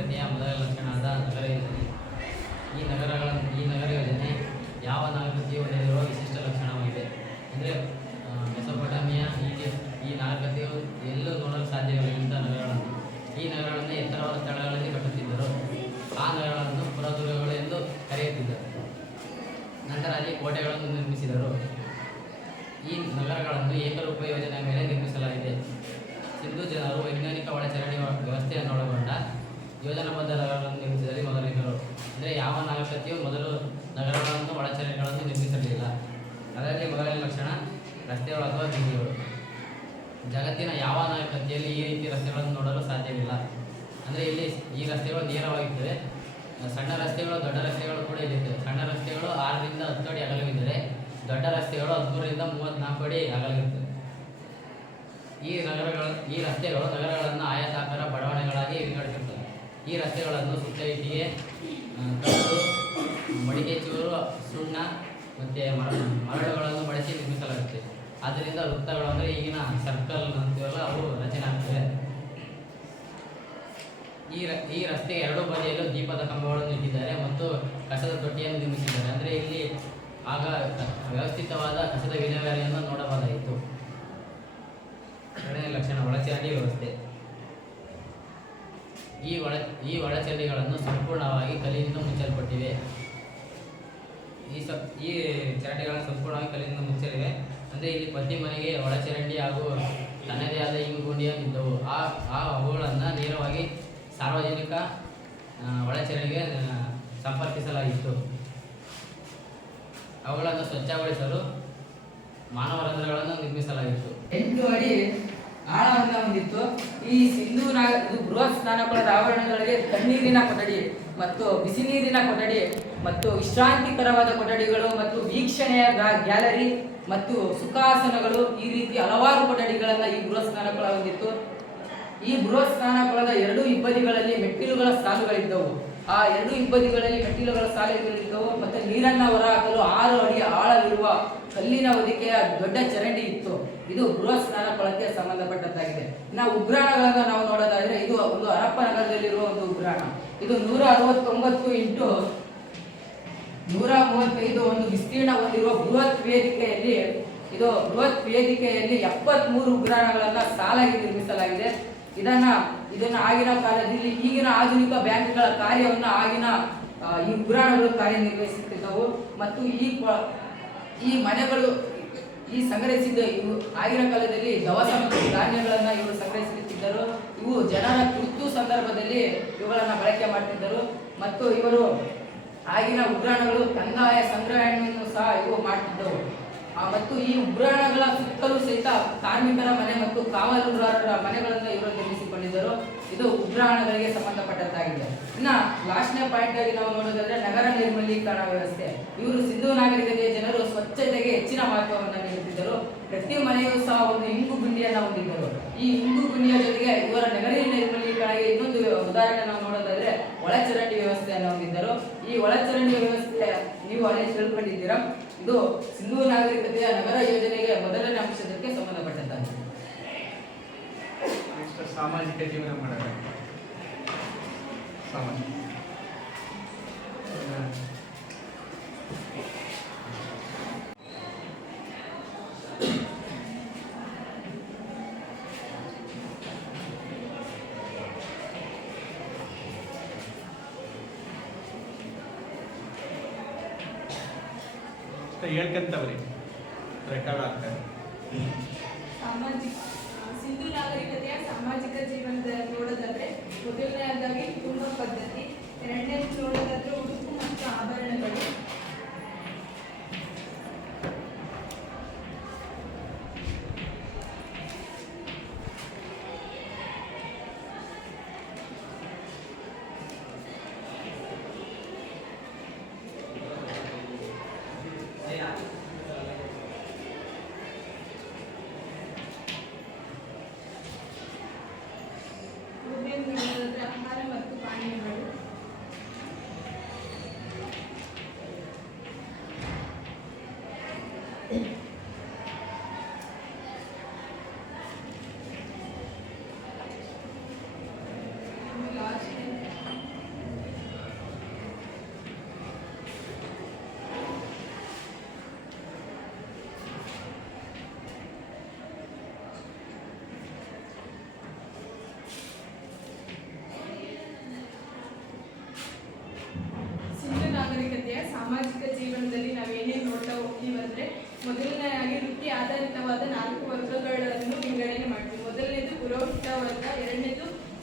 ನಾಗರಿಕತೆಯ ಮೊದಲ ಲಕ್ಷಣವಾದ ನಗರ ಯೋಜನೆ. ಈ ನಗರ ಯೋಜನೆ ಯಾವ ನಾಗರಿಕತೆಯು ಹೊಂದಿರುವ ವಿಶಿಷ್ಟ ಲಕ್ಷಣವಾಗಿದೆ. ಅಂದರೆ ಮೆಸೊಪೊಟೇಮಿಯಾ ಈ ನಾಗರಿಕತೆಯು ಎಲ್ಲೂ ನೋಡಲು ಸಾಧ್ಯವಿಲ್ಲದಂಥ ನಗರಗಳನ್ನು, ಈ ನಗರಗಳನ್ನು ಎತ್ತರವಾದ ಸ್ಥಳಗಳಲ್ಲಿ ಕಟ್ಟುತ್ತಿದ್ದರು. ಆ ನಗರಗಳನ್ನು ಪುರದುರ್ಗಗಳು ಎಂದು ಕರೆಯುತ್ತಿದ್ದರು. ನಂತರ ಅಲ್ಲಿ ಕೋಟೆಗಳನ್ನು ನಿರ್ಮಿಸಿದರು. ಈ ನಗರಗಳನ್ನು ಏಕರೂಪ ಯೋಜನೆಯ ಮೇಲೆ ನಿರ್ಮಿಸಲಾಗಿದೆ. ಸಿಂಧೂ ಜನರು ವೈಜ್ಞಾನಿಕ ಒಳಚರಂಡಿ ವ್ಯವಸ್ಥೆಯನ್ನು ಒಳಗೊಂಡ ಯೋಜನಾಬದ್ಧ ನಗರಗಳನ್ನು ನಿರ್ಮಿಸಿದಲ್ಲಿ ಮೊದಲಿಗರು. ಅಂದರೆ ಯಾವ ನಾಗರಿಕತೆಯು ಮೊದಲು ನಗರಗಳನ್ನು ಒಳಚರಂಡಿಗಳನ್ನು ನಿರ್ಮಿಸಲಿಲ್ಲ. ಅದರಲ್ಲಿ ಮೊದಲನೇ ಲಕ್ಷಣ ರಸ್ತೆಗಳು ಅಥವಾ ಬೀದಿಗಳು. ಜಗತ್ತಿನ ಯಾವ ನಾಗರಿಕತೆಯಲ್ಲಿ ಈ ರೀತಿ ರಸ್ತೆಗಳನ್ನು ನೋಡಲು ಸಾಧ್ಯವಿಲ್ಲ. ಅಂದರೆ ಇಲ್ಲಿ ಈ ರಸ್ತೆಗಳು ನೇರವಾಗಿರ್ತವೆ. ಸಣ್ಣ ರಸ್ತೆಗಳು, ದೊಡ್ಡ ರಸ್ತೆಗಳು ಕೂಡ ಇಲ್ಲಿರ್ತವೆ. ಸಣ್ಣ ರಸ್ತೆಗಳು 6 ರಿಂದ 10 ಅಡಿ ಅಗಲವಿದ್ದರೆ ದೊಡ್ಡ ರಸ್ತೆಗಳು 13 ರಿಂದ 34 ಅಡಿ ಅಗಲವಿರುತ್ತವೆ. ಈ ರಸ್ತೆಗಳು ನಗರಗಳನ್ನು ಆಯತಾಕಾರ ಬಡಾವಣೆಗಳಾಗಿ ವಿಂಗಡಿಸುತ್ತವೆ. ಈ ರಸ್ತೆಗಳನ್ನು ಸುತ್ತ ಇಟ್ಟಿಗೆ, ಕಲ್ಲು, ಮಡಿಕೆ ಚೂರು, ಸುಣ್ಣ ಮತ್ತು ಮರಳುಗಳನ್ನು ಬಳಸಿ ನಿರ್ಮಿಸಲಾಗುತ್ತದೆ. ಆದ್ದರಿಂದ ವೃತ್ತಗಳು ಅಂದರೆ ಈಗಿನ ಸರ್ಕಲ್ ಅಂತೀವಲ್ಲ, ಅವು ರಚನೆ ಆಗ್ತವೆ. ಈ ರಸ್ತೆಗೆ ಎರಡೂ ಬದಿಯಲ್ಲೂ ದೀಪದ ಕಂಬಗಳನ್ನು ಇಟ್ಟಿದ್ದಾರೆ ಮತ್ತು ಕಸದ ತೊಟ್ಟಿಯನ್ನು ನಿರ್ಮಿಸಿದ್ದಾರೆ. ಅಂದರೆ ಇಲ್ಲಿ ಆಗ ವ್ಯವಸ್ಥಿತವಾದ ಕಸದ ವಿಲೇವಾರಿಯನ್ನು ನೋಡಬಹುದಾಯಿತು. ಎರಡನೇ ಲಕ್ಷಣ ಒಳಚರಂಡಿ ವ್ಯವಸ್ಥೆ. ಈ ಒಳಚರಂಡಿಗಳನ್ನು ಸಂಪೂರ್ಣವಾಗಿ ಕಲ್ಲಿನಿಂದ ಮುಚ್ಚಲ್ಪಟ್ಟಿವೆ. ಈ ಚರಂಡಿಗಳನ್ನು ಸಂಪೂರ್ಣವಾಗಿ ಕಲ್ಲಿನಿಂದ ಮುಚ್ಚಲಿವೆ. ಅಂದರೆ ಇಲ್ಲಿ ಪ್ರತಿ ಮನೆಗೆ ಒಳಚರಂಡಿ ಹಾಗೂ ತನ್ನದೇ ಆದ ಇಂಗುಗುಂಡಿಯಲ್ಲಿದ್ದವು. ಅವುಗಳನ್ನು ನೇರವಾಗಿ ಸಾರ್ವಜನಿಕ ಒಳಚರಂಡಿಗೆ ಸಂಪರ್ಕಿಸಲಾಗಿತ್ತು. ಅವುಗಳನ್ನು ಸ್ವಚ್ಛಗೊಳಿಸಲು ಮಾನವ ರಂಧ್ರಗಳನ್ನು ನಿರ್ಮಿಸಲಾಗಿತ್ತು. 8 ಅಡಿ ಆಳವನ್ನು ಹೊಂದಿತ್ತು. ಈ ಸಿಂಧೂ ಬೃಹತ್ ಸ್ನಾನಗಳ ಆವರಣಗಳಲ್ಲಿ ತಣ್ಣೀರಿನ ಕೊಠಡಿ ಮತ್ತು ಬಿಸಿ ನೀರಿನ ಕೊಠಡಿ ಮತ್ತು ವಿಶ್ರಾಂತಿಕರವಾದ ಕೊಠಡಿಗಳು ಮತ್ತು ವೀಕ್ಷಣೆಯ ಗ್ಯಾಲರಿ ಮತ್ತು ಸುಖಾಸನಗಳು, ಈ ರೀತಿ ಹಲವಾರು ಕೊಠಡಿಗಳನ್ನು ಈ ಬೃಹತ್ ಸ್ನಾನಕೊಳ ಹೊಂದಿತ್ತು. ಈ ಬೃಹತ್ ಸ್ನಾನಕೊಳದ 2 ಇಬ್ಬದಿಗಳಲ್ಲಿ ಮೆಟ್ಟಿಲುಗಳ ಸಾಲುಗಳಿದ್ದವು. ಆ 2 ಇಬ್ಬದಿಗಳಲ್ಲಿ ಮೆಟ್ಟಿಲುಗಳ ಸಾಲುಗಳಿದ್ದವು ಮತ್ತು ನೀರನ್ನು ಹೊರಹಾಕಲು 6 ಅಡಿ ಆಳವಿರುವ ಕಲ್ಲಿನ ಹೊದಿಕೆಯ ದೊಡ್ಡ ಚರಂಡಿ ಇತ್ತು. ಇದು ಬೃಹತ್ ಸ್ನಾನಕೊಳಕ್ಕೆ ಸಂಬಂಧಪಟ್ಟದ್ದಾಗಿದೆ. ನಾವು ಉಗ್ರಾಣಗಳನ್ನು ನಾವು ನೋಡೋದಾದರೆ ಇದು ಒಂದು ಹರಪ್ಪನಗರದಲ್ಲಿರುವ ಒಂದು ಉಗ್ರಾಣ. ಇದು 169 ಇಂಟು 135 ಒಂದು ವಿಸ್ತೀರ್ಣ ಹೊಂದಿರುವ ಬೃಹತ್ ವೇದಿಕೆಯಲ್ಲಿ 73 ಉಗ್ರಾಣಗಳನ್ನು ಸಾಲಾಗಿ ನಿರ್ಮಿಸಲಾಗಿದೆ. ಇದನ್ನು ಆಗಿನ ಕಾಲದಲ್ಲಿ ಈಗಿನ ಆಧುನಿಕ ಬ್ಯಾಂಕ್ಗಳ ಕಾರ್ಯವನ್ನು ಆಗಿನ ಈ ಉಗ್ರಾಣಗಳು ಕಾರ್ಯನಿರ್ವಹಿಸುತ್ತಿದ್ದವು. ಮತ್ತು ಈ ಮನೆಗಳು ಸಂಗ್ರಹಿಸಿದ ಇವು ಆಗಿನ ಕಾಲದಲ್ಲಿ ದವಸ ಮತ್ತು ಧಾನ್ಯಗಳನ್ನು ಇವರು ಸಂಗ್ರಹಿಸುತ್ತಿದ್ದರು. ಇವು ಜನರ ತುರ್ತು ಸಂದರ್ಭದಲ್ಲಿ ಇವುಗಳನ್ನು ಬಳಕೆ ಮಾಡ್ತಿದ್ದರು. ಮತ್ತು ಇವರು ಆಗಿನ ಉಗ್ರಾಣಗಳು ಕಂದಾಯ ಸಂಗ್ರಹಣೆಯನ್ನು ಸಹ ಇವು ಮಾಡ್ತಿದ್ದವು. ಮತ್ತು ಈ ಉಗ್ರಾಣಗಳ ಸುತ್ತಲೂ ಸಹಿತ ಕಾರ್ಮಿಕರ ಮನೆ ಮತ್ತು ಕಾವಲುಗಾರರ ಮನೆಗಳನ್ನು ಇವರು ನಿರ್ಮಿಸಿಕೊಂಡಿದ್ದರು. ಇದು ಉಗ್ರಾಣಗಳಿಗೆ ಸಂಬಂಧಪಟ್ಟದ್ದಾಗಿದೆ. ಇನ್ನು ಲಾಸ್ಟ್ನೇ ಪಾಯಿಂಟ್ ಆಗಿ ನಾವು ನೋಡೋದಾದ್ರೆ ನಗರ ನಿರ್ಮಲೀಕರಣ ವ್ಯವಸ್ಥೆ. ಇವರು ಸಿಂಧೂ ನಾಗರಿಕತೆಯ ಜನರು ಸ್ವಚ್ಛತೆಗೆ ಹೆಚ್ಚಿನ ಮಹತ್ವವನ್ನು ನೀಡುತ್ತಿದ್ದರು. ಪ್ರತಿ ಮನೆಯೂ ಸಹ ಒಂದು ಇಂಗು ಗುಂಡಿಯನ್ನು ಹೊಂದಿದ್ದರು. ಈ ಇಂಗು ಗುಂಡಿಯ ಜೊತೆಗೆ ಇವರ ನಗರ ನಿರ್ಮಲೀಕರಣಕ್ಕೆ ಇನ್ನೊಂದು ಉದಾಹರಣೆ ನಾವು ನೋಡೋದಾದ್ರೆ ಒಳಚರಂಡಿ ವ್ಯವಸ್ಥೆಯನ್ನು ಹೊಂದಿದ್ದರು. ಈ ಒಳಚರಂಡಿ ವ್ಯವಸ್ಥೆ ನೀವು ಅಲ್ಲೇ ತಿಳ್ಕೊಂಡಿದ್ದೀರಾ. ಇದು ಸಿಂಧೂ ನಾಗರಿಕತೆಯ ನಗರ ಯೋಜನೆಗೆ ಮೊದಲನೇ ಅಂಶಕ್ಕೆ ಸಂಬಂಧಪಟ್ಟದ್ದಾಗಿದೆ. ಸಾಮಾಜಿಕ ಜೀವನ ಮಾಡೋದು ಹೇಳ್ಕಂತವ್ರಿ ರೆಕಾರ್ಡ್ ಆಗ್ತಾರೆ. ಸಿಂಧೂ ನಾಗರಿಕತೆಯ ಸಾಮಾಜಿಕ ಜೀವನದ ನೋಡೋದಾದ್ರೆ ಮೊದಲನೆಯದಾಗಿ ಕುಟುಂಬ ಪದ್ಧತಿ, ಎರಡನೇದು ನೋಡೋದಾದ್ರೆ ಉಡುಪು ಮತ್ತು ಆಭರಣಗಳು, ಆಹಾರ ಮತ್ತು ಪಾನೀಯಗಳು, ಲಾಸ್ಟ್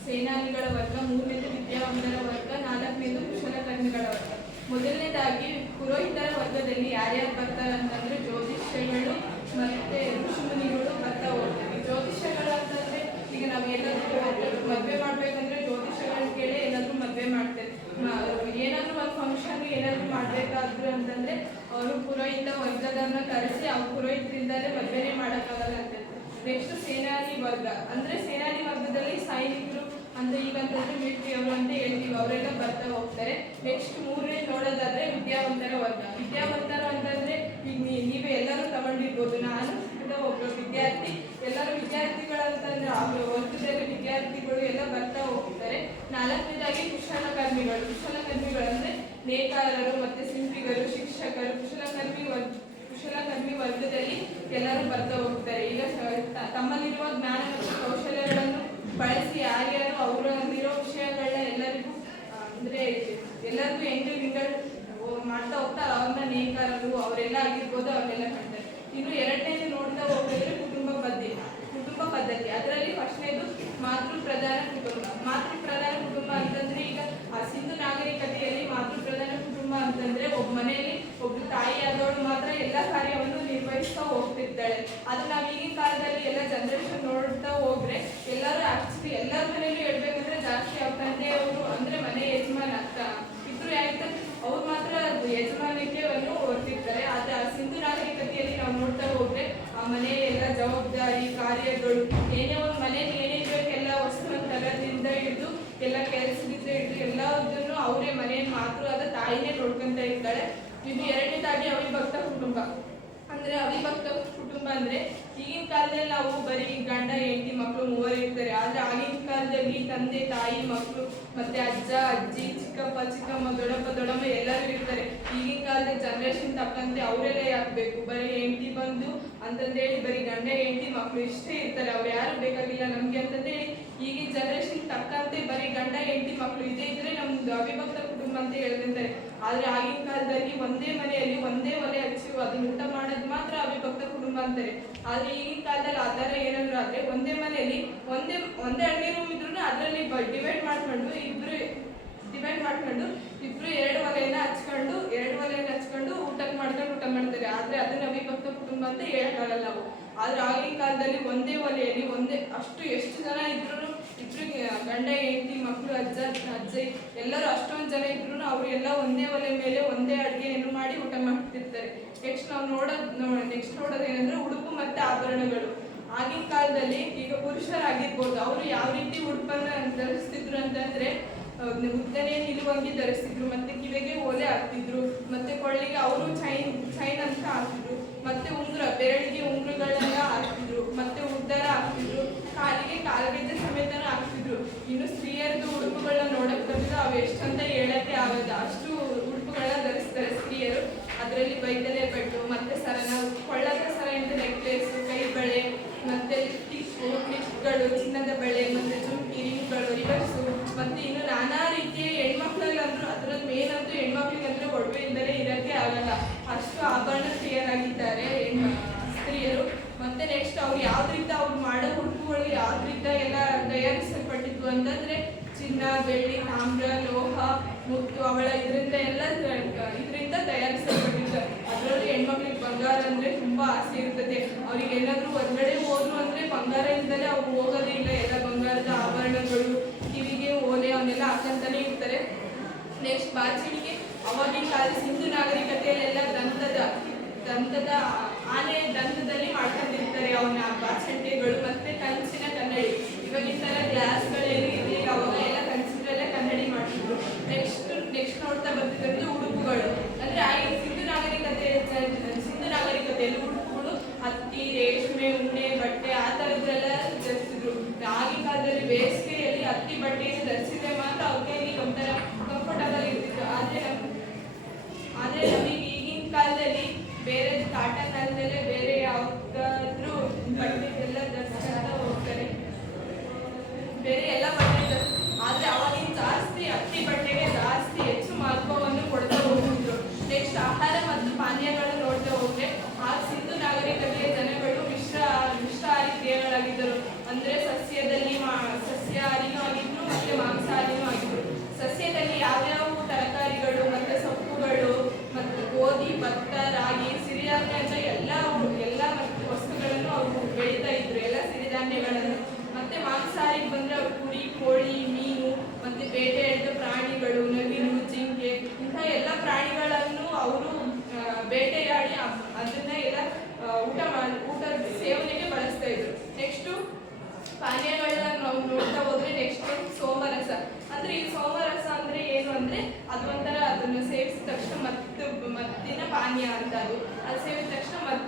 ಸೇನಾನಿಗಳ ವರ್ಗ, ಮೂರನೇದು ವಿದ್ಯಾವಂತರ ವರ್ಗ, ನಾಲ್ಕನೇದು ಕುಶಲಕರ್ಮಿಗಳ ವರ್ಗ. ಮೊದಲನೇದಾಗಿ ಪುರೋಹಿತರ ವರ್ಗದಲ್ಲಿ ಯಾರ್ಯಾರು ಬರ್ತಾರೆ ಅಂತಂದ್ರೆ ಜ್ಯೋತಿಷ್ಯಗಳು ಮತ್ತೆ ಋಷಿಮುನಿಗಳು ಬರ್ತಾ ಹೋಗ್ತಾರೆ. ಜ್ಯೋತಿಷ್ಯಗಳು ಅಂತಂದ್ರೆ ಈಗ ನಾವು ಎಲ್ಲಾದ್ರೂ ಮದುವೆ ಮಾಡ್ಬೇಕಂದ್ರೆ ಜ್ಯೋತಿಷ್ಯಗಳನ್ನ ಕೇಳಿ ಎಲ್ಲಾದ್ರೂ ಮದುವೆ ಮಾಡ್ತೇವೆ. ಏನಾದ್ರೂ ಒಂದು ಫಂಕ್ಷನ್ ಏನಾದ್ರೂ ಮಾಡ್ಬೇಕಾದ್ರು ಅಂತಂದ್ರೆ ಅವರು ಪುರೋಹಿತ ವರ್ಗದನ್ನ ಕರೆಸಿ ಆ ಪುರೋಹಿತರಿಂದಲೇ ಮದುವೆನೇ ಮಾಡೋಕ್ಕಾಗಲ್ಲ ಅಂತ. ನೆಕ್ಸ್ಟ್ ಸೇನಾನಿ ವರ್ಗ ಅಂದ್ರೆ ಸೇನಾನಿ ವರ್ಗದಲ್ಲಿ ಸೈನಿಕರು ಅಂದ್ರೆ ಈಗಂತಂದ್ರೆ ಮಿಲಿಟರಿ ಅವರು ಅಂತ ಹೇಳ್ತೀವಿ, ಅವರೆಲ್ಲ ಬರ್ತಾ ಹೋಗ್ತಾರೆ. ನೆಕ್ಸ್ಟ್ ಮೂರನೇ ನೋಡೋದಾದ್ರೆ ವಿದ್ಯಾವಂತರ ವರ್ಗ. ವಿದ್ಯಾವಂತರ ಅಂತಂದ್ರೆ ಈಗ ನೀವೇ ಎಲ್ಲರೂ ತಗೊಂಡಿರ್ಬೋದು, ನಾನು ಒಬ್ಬ ವಿದ್ಯಾರ್ಥಿ, ಎಲ್ಲರೂ ವಿದ್ಯಾರ್ಥಿಗಳಂತಂದ್ರೆ ಆ ವರ್ಗದಲ್ಲಿ ವಿದ್ಯಾರ್ಥಿಗಳು ಎಲ್ಲ ಬರ್ತಾ ಹೋಗ್ತಾರೆ. ನಾಲ್ಕನೇದಾಗಿ ಕುಶಲಕರ್ಮಿಗಳು. ಕುಶಲಕರ್ಮಿಗಳು ಅಂದ್ರೆ ನೇಕಾರರು ಮತ್ತೆ ಶಿಲ್ಪಿಗರು, ಶಿಕ್ಷಕರು, ಕುಶಲಕರ್ಮಿ ವರ್ಗದಲ್ಲಿ ಎಲ್ಲರೂ ಬರ್ತಾ ಹೋಗ್ತಾರೆ. ಈಗ ತಮ್ಮಲ್ಲಿರುವ ಜ್ಞಾನ ಮತ್ತು ಕೌಶಲ್ಯಗಳನ್ನು ಬಳಸಿ ಯಾರ್ಯಾರು ಅವರಲ್ಲಿರೋ ವಿಷಯಗಳನ್ನ ಎಲ್ಲರಿಗೂ ಅಂದ್ರೆ ಎಲ್ಲರಿಗೂ ಎಂಟು ಮಾಡ್ತಾ ಹೋಗ್ತಾರೆ. ಅವ್ರನ್ನ ನೇಕಾರರು ಅವರೆಲ್ಲ ಆಗಿರ್ಬೋದು, ಅವರೆಲ್ಲ ಕಾಣ್ತಾರೆ. ಇನ್ನು ಎರಡನೇದು ನೋಡ್ತಾ ಹೋಗಿದ್ರೆ ಕುಟುಂಬ ಪದ್ಧತಿ. ಅದರಲ್ಲಿ ಫಸ್ಟ್ನೇದು ಮಾತೃ ಪ್ರಧಾನ ಕುಟುಂಬ ಅಂತಂದ್ರೆ ಈಗ ಆ ಸಿಂಧು ನಾಗರಿಕತೆಯಲ್ಲಿ ಮಾತೃ ಪ್ರಧಾನ ಕುಟುಂಬ ಅಂತಂದ್ರೆ ಒಬ್ಬ ಮನೆಯಲ್ಲಿ ಒಬ್ರು ತಾಯಿಯಾದವಳು ಮಾತ್ರ ಎಲ್ಲ ಕಾರ್ಯವನ್ನು ನಿರ್ವಹಿಸ್ತಾ ಹೋಗ್ತಿರ್ತಾಳೆ. ಅದು ನಾವು ಈಗಿನ ಕಾಲದಲ್ಲಿ ಎಲ್ಲ ಜನರೇಷನ್ ನೋಡ್ತಾ ಹೋದ್ರೆ ಎಲ್ಲರೂ ಆಕ್ಚುಲಿ ಎಲ್ಲರ ಮನೆಯಲ್ಲೂ ಹೇಳ್ಬೇಕಂದ್ರೆ ಜಾಸ್ತಿ ಅವ್ರ ತಂದೆಯವರು ಅಂದ್ರೆ ಮನೆ ಯಜಮಾನ ಇದ್ರು ಯಾಕೆ ಅವ್ರು ಮಾತ್ರ ಯಜಮಾನಿಕೆಯನ್ನು ಹೊರ್ತಿರ್ತಾರೆ. ಆದ್ರೆ ಆ ಸಿಂಧು ನಾಗರಿಕತೆಯಲ್ಲಿ ನಾವು ನೋಡ್ತಾ ಹೋದ್ರೆ ಆ ಮನೆ ಎಲ್ಲ ಜವಾಬ್ದಾರಿ ಕಾರ್ಯಗಳು ಏನೇ ಒಂದು ಮನೇಲಿ ಏನಿರ್ಬೇಕು ಎಲ್ಲ ವಸ್ತುವಿನ ತರದಿಂದ ಹಿಡಿದು ಎಲ್ಲ ಕೆಲಸದಿಂದ ಹಿಡಿದು ಎಲ್ಲದನ್ನು ಅವರೇ ಮನೆಯನ್ನು ಮಾತ್ರ ಆದ ತಾಯಿನೇ ನೋಡ್ಕೊಂತ ಇರ್ತಾಳೆ. ಇದು ಎರಡನೇದಾಗಿ ಅವಿಭಕ್ತ ಕುಟುಂಬ. ಅಂದ್ರೆ ಅವಿಭಕ್ತ ಕುಟುಂಬ ಅಂದ್ರೆ ಈಗಿನ ಕಾಲದಲ್ಲಿ ನಾವು ಬರೀ ಗಂಡ ಹೆಂಡತಿ ಮಕ್ಕಳು ಮೂವರು ಇರ್ತಾರೆ. ಆದ್ರೆ ಆಗಿನ ಕಾಲದಲ್ಲಿ ತಂದೆ ತಾಯಿ ಮಕ್ಕಳು ಮತ್ತೆ ಅಜ್ಜ ಅಜ್ಜಿ ಚಿಕ್ಕಪ್ಪ ಚಿಕ್ಕಮ್ಮ ದೊಡ್ಡಮ್ಮ ಎಲ್ಲರೂ ಇರ್ತಾರೆ. ಈಗಿನ ಕಾಲದ ಜನರೇಷನ್ ತಕ್ಕಂತೆ ಅವರೆಲ್ಲ ಯಾಕಬೇಕು, ಬರೀ ಹೆಂಡತಿ ಬಂದು ಅಂತಂದೇಳಿ ಬರೀ ಗಂಡ ಹೆಂಡತಿ ಮಕ್ಕಳು ಇಷ್ಟೇ ಇರ್ತಾರೆ, ಅವ್ರು ಯಾರು ಬೇಕಾಗಿಲ್ಲ ನಮ್ಗೆ ಅಂತಂದೇಳಿ ಈಗಿನ ಜನರೇಷನ್ ತಕ್ಕಂತೆ ಬರೀ ಗಂಡ ಹೆಂಡತಿ ಮಕ್ಕಳು ಇದೇ ಇದ್ರೆ ನಮ್ದು ಅವಿಭಕ್ತ ಕುಟುಂಬ ಅಂತ ಹೇಳ್ತಿರ್ತಾರೆ. ಆದ್ರೆ ಆಗಿನ ಕಾಲದಲ್ಲಿ ಒಂದೇ ಮನೆಯಲ್ಲಿ ಒಂದೇ ಒಲೆ ಹಚ್ಚಿ ಅದನ್ನ ಊಟ ಮಾಡೋದು ಮಾತ್ರ ಅವಿಭಕ್ತ ಕುಟುಂಬ ಅಂತಾರೆ. ಆದ್ರೆ ಈಗಿನ ಕಾಲದಲ್ಲಿ ಆ ಥರ ಏನಾದ್ರು ಆದ್ರೆ ಒಂದೇ ಮನೆಯಲ್ಲಿ ಒಂದೇ ಅಡುಗೆ ರೂಮ್ ಇದ್ರು ಅದರಲ್ಲಿ ಡಿವೈಡ್ ಮಾಡ್ಕೊಂಡು ಇಬ್ರು ಎರಡು ಒಲೆಯನ್ನ ಹಚ್ಕೊಂಡು ಊಟ ಮಾಡ್ತಾರೆ. ಆದ್ರೆ ಅದನ್ನ ಅವಿಭಕ್ತ ಕುಟುಂಬ ಅಂತ ಹೇಳಕ್ಕಾಗಲ್ಲ ನಾವು. ಆದ್ರೆ ಆಗಿನ ಕಾಲದಲ್ಲಿ ಒಂದೇ ಒಲೆಯಲ್ಲಿ ಎಷ್ಟು ಜನ ಇದ್ರು ಗಂಡ ಹೆಂಡತಿ ಮಕ್ಕಳು ಅಜ್ಜಿ ಎಲ್ಲರೂ ಅಷ್ಟೊಂದು ಜನ ಇದ್ರು ಅವರೆಲ್ಲ ಒಂದೇ ಒಲೆ ಮೇಲೆ ಒಂದೇ ಅಡುಗೆಯನ್ನು ಮಾಡಿ ಊಟ ಮಾಡ್ತಿರ್ತಾರೆ. ನೆಕ್ಸ್ಟ್ ನೋಡೋದೇನೆಂದ್ರೆ ಉಡುಪು ಮತ್ತೆ ಆಭರಣಗಳು. ಆಗಿನ ಕಾಲದಲ್ಲಿ ಈಗ ಪುರುಷರಾಗಿರ್ಬೋದು, ಅವರು ಯಾವ ರೀತಿ ಉಡುಪನ್ನ ಧರಿಸ್ತಿದ್ರು ಅಂತಂದ್ರೆ ಉದ್ದನೆ ನಿಲುವಂಗಿ ಧರಿಸ್ತಿದ್ರು, ಮತ್ತೆ ಕಿವಿಗೆ ಓಲೆ ಹಾಕ್ತಿದ್ರು, ಮತ್ತೆ ಕೊಳ್ಳಿಗೆ ಅವರು ಚೈನ್ ಅಂತ ಹಾಕ್ತಿದ್ರು, ಮತ್ತೆ ಬೆರಳಿಗೆ ಉಂಗುರಗಳೆಲ್ಲ ಹಾಕ್ತಿದ್ರು, ಮತ್ತೆ ಉದ್ದಾರ ಹಾಕ್ತಿದ್ರು, ಕಾಲಿಗೆ ಸಮೇತನ ಹಾಕ್ತಿದ್ರು. ಇನ್ನು ಸ್ತ್ರೀಯರದು ಉಡುಪುಗಳನ್ನ ನೋಡಕ್ ಬಂದ್ರೆ ಅವು ಎಷ್ಟಂತ ಹೇಳಕ್ಕೆ ಆಗಲ್ಲ, ಅಷ್ಟು ಉಡುಪುಗಳನ್ನ ಧರಿಸ್ತಾರೆ ಸ್ತ್ರೀಯರು. ಅದರಲ್ಲಿ ಬೈದಲೆ ಪಟ್ಟು ಮತ್ತೆ ಕೊಳ್ಳದ ಸರ ಇಂದ ನೆಕ್ಲೆಸ್, ಕೈ ಬಳೆ, ಮತ್ತೆ ಲಿಪ್ಗಳು, ಚಿನ್ನದ ಬಳೆ, ಮತ್ತೆ ಜುಮ್ಕಿ, ರಿಂಗ್ಗಳು, ರಿವರ್ಸು, ಮತ್ತೆ ಇನ್ನು ನಾನಾ ರೀತಿಯ ಹೆಣ್ಮಕ್ಳಲ್ಲಿ ಅಂದ್ರು ಅದ್ರಲ್ಲಿ ಮೇನ್ ಅಂತೂ ಹೆಣ್ಮಕ್ಳಿಗಂದ್ರೆ ಒಡವೆ ಇಲ್ಲದೆ ಇರಕ್ಕೆ ಆಗಲ್ಲ, ಅಷ್ಟು ಆಭರಣ ಪ್ರಿಯರಾಗಿದ್ದಾರೆ ಸ್ತ್ರೀಯರು. ಮತ್ತೆ ನೆಕ್ಸ್ಟ್ ಅವ್ರು ಯಾವ್ದ್ರಿಂದ ಅವ್ರು ಮಾಡೋ ಉಡುಪುಗಳು ಯಾವ್ದ್ರಿಂದ ಎಲ್ಲ ತಯಾರಿಸಲ್ಪಟ್ಟಿದ್ವು ಅಂತಂದ್ರೆ ಚಿನ್ನ, ಬೆಳ್ಳಿ, ತಾಮ್ರ, ಲೋಹ, ಮುತ್ತು, ಅವಳ ಇದರಿಂದ ತಯಾರಿಸಲ್ಪಟ್ಟಿದ್ದು. ಅದರಲ್ಲಿ ಹೆಣ್ಮಕ್ಳಿಗೆ ಬಂಗಾರ ಅಂದ್ರೆ ತುಂಬಾ ಆಸೆ ಇರ್ತದೆ. ಅವ್ರಿಗೆ ಏನಾದ್ರು ಹೊರಗಡೆ ಹೋದ್ರು ಅಂದ್ರೆ ಬಂಗಾರ ಇಲ್ದಲೆ ಅವ್ರು ಹೋಗೋದೇ ಇಲ್ಲ. ಎಲ್ಲ ಬಂಗಾರದ ಆಭರಣಗಳು, ಕಿವಿಗೆ ಓಲೆ ಅವನ್ನೆಲ್ಲ ಹಾಕಂತಾನೆ ಇರ್ತಾರೆ. ನೆಕ್ಸ್ಟ್ ಬಾಚಿಣಿಗೆ. ಅವಾಗಿನ ಕಾಲ ಸಿಂಧು ನಾಗರಿಕತೆಯಲ್ಲೆಲ್ಲ ದಂತದ ಆನೆ ದಂತದಲ್ಲಿ ಮಾಡ್ಕೊಂಡಿರ್ತಾರೆ ಅವನ ಬಾಚಣಿಗೆಗಳು, ಮತ್ತೆ ಕಂಚಿನ ಕನ್ನಡಿ. ಇವಾಗಿನ ತರ ಗ್ಲಾಸ್ಗಳೇನು ಇರಲಿಲ್ಲ, ಅವಾಗ ಎಲ್ಲ ಕಂಚಿನಲ್ಲೇ ಕನ್ನಡಿ ಮಾಡ್ತಿದ್ರು. ನೆಕ್ಸ್ಟ್ ನೋಡ್ತಾ ಬರ್ತಿದ್ದು ಉಡುಪುಗಳು. ಅಂದ್ರೆ ಆಗಿನ ಸಿಂಧು ನಾಗರಿಕತೆಯಲ್ಲಿ ಉಡುಪುಗಳು ಹತ್ತಿ, ರೇಷ್ಮೆ, ಉಣ್ಣೆ, ಬಟ್ಟೆ ಆ ಥರದ್ರೆಲ್ಲ ಧರಿಸಿದ್ರು. ಆಗಿನ ಕಾಲದಲ್ಲಿ ಬೇಸಿಗೆಯಲ್ಲಿ ಹತ್ತಿ ಬಟ್ಟೆಯನ್ನು ಧರಿಸಿದ್ರೆ ಮಾತ್ರ ಅವ್ರ ಕೈಗೆ ಒಂಥರ ಕಂಫರ್ಟಬಲ್ ಇರ್ತಿತ್ತು. ಆದ್ರೆ ನಮಗೆ ಈಗಿನ ಕಾಲದಲ್ಲಿ ಬೇರೆ ಕಾಟನ್ ಅಲ್ಲದೆ ಬೇರೆ ಯಾವ್ದಾದ್ರೂ ಬಟ್ಟೆ ಎಲ್ಲ ಧರಿಸ್ತಾ ಹೋಗ್ತಾರೆ. ಬೇರೆ ಎಲ್ಲ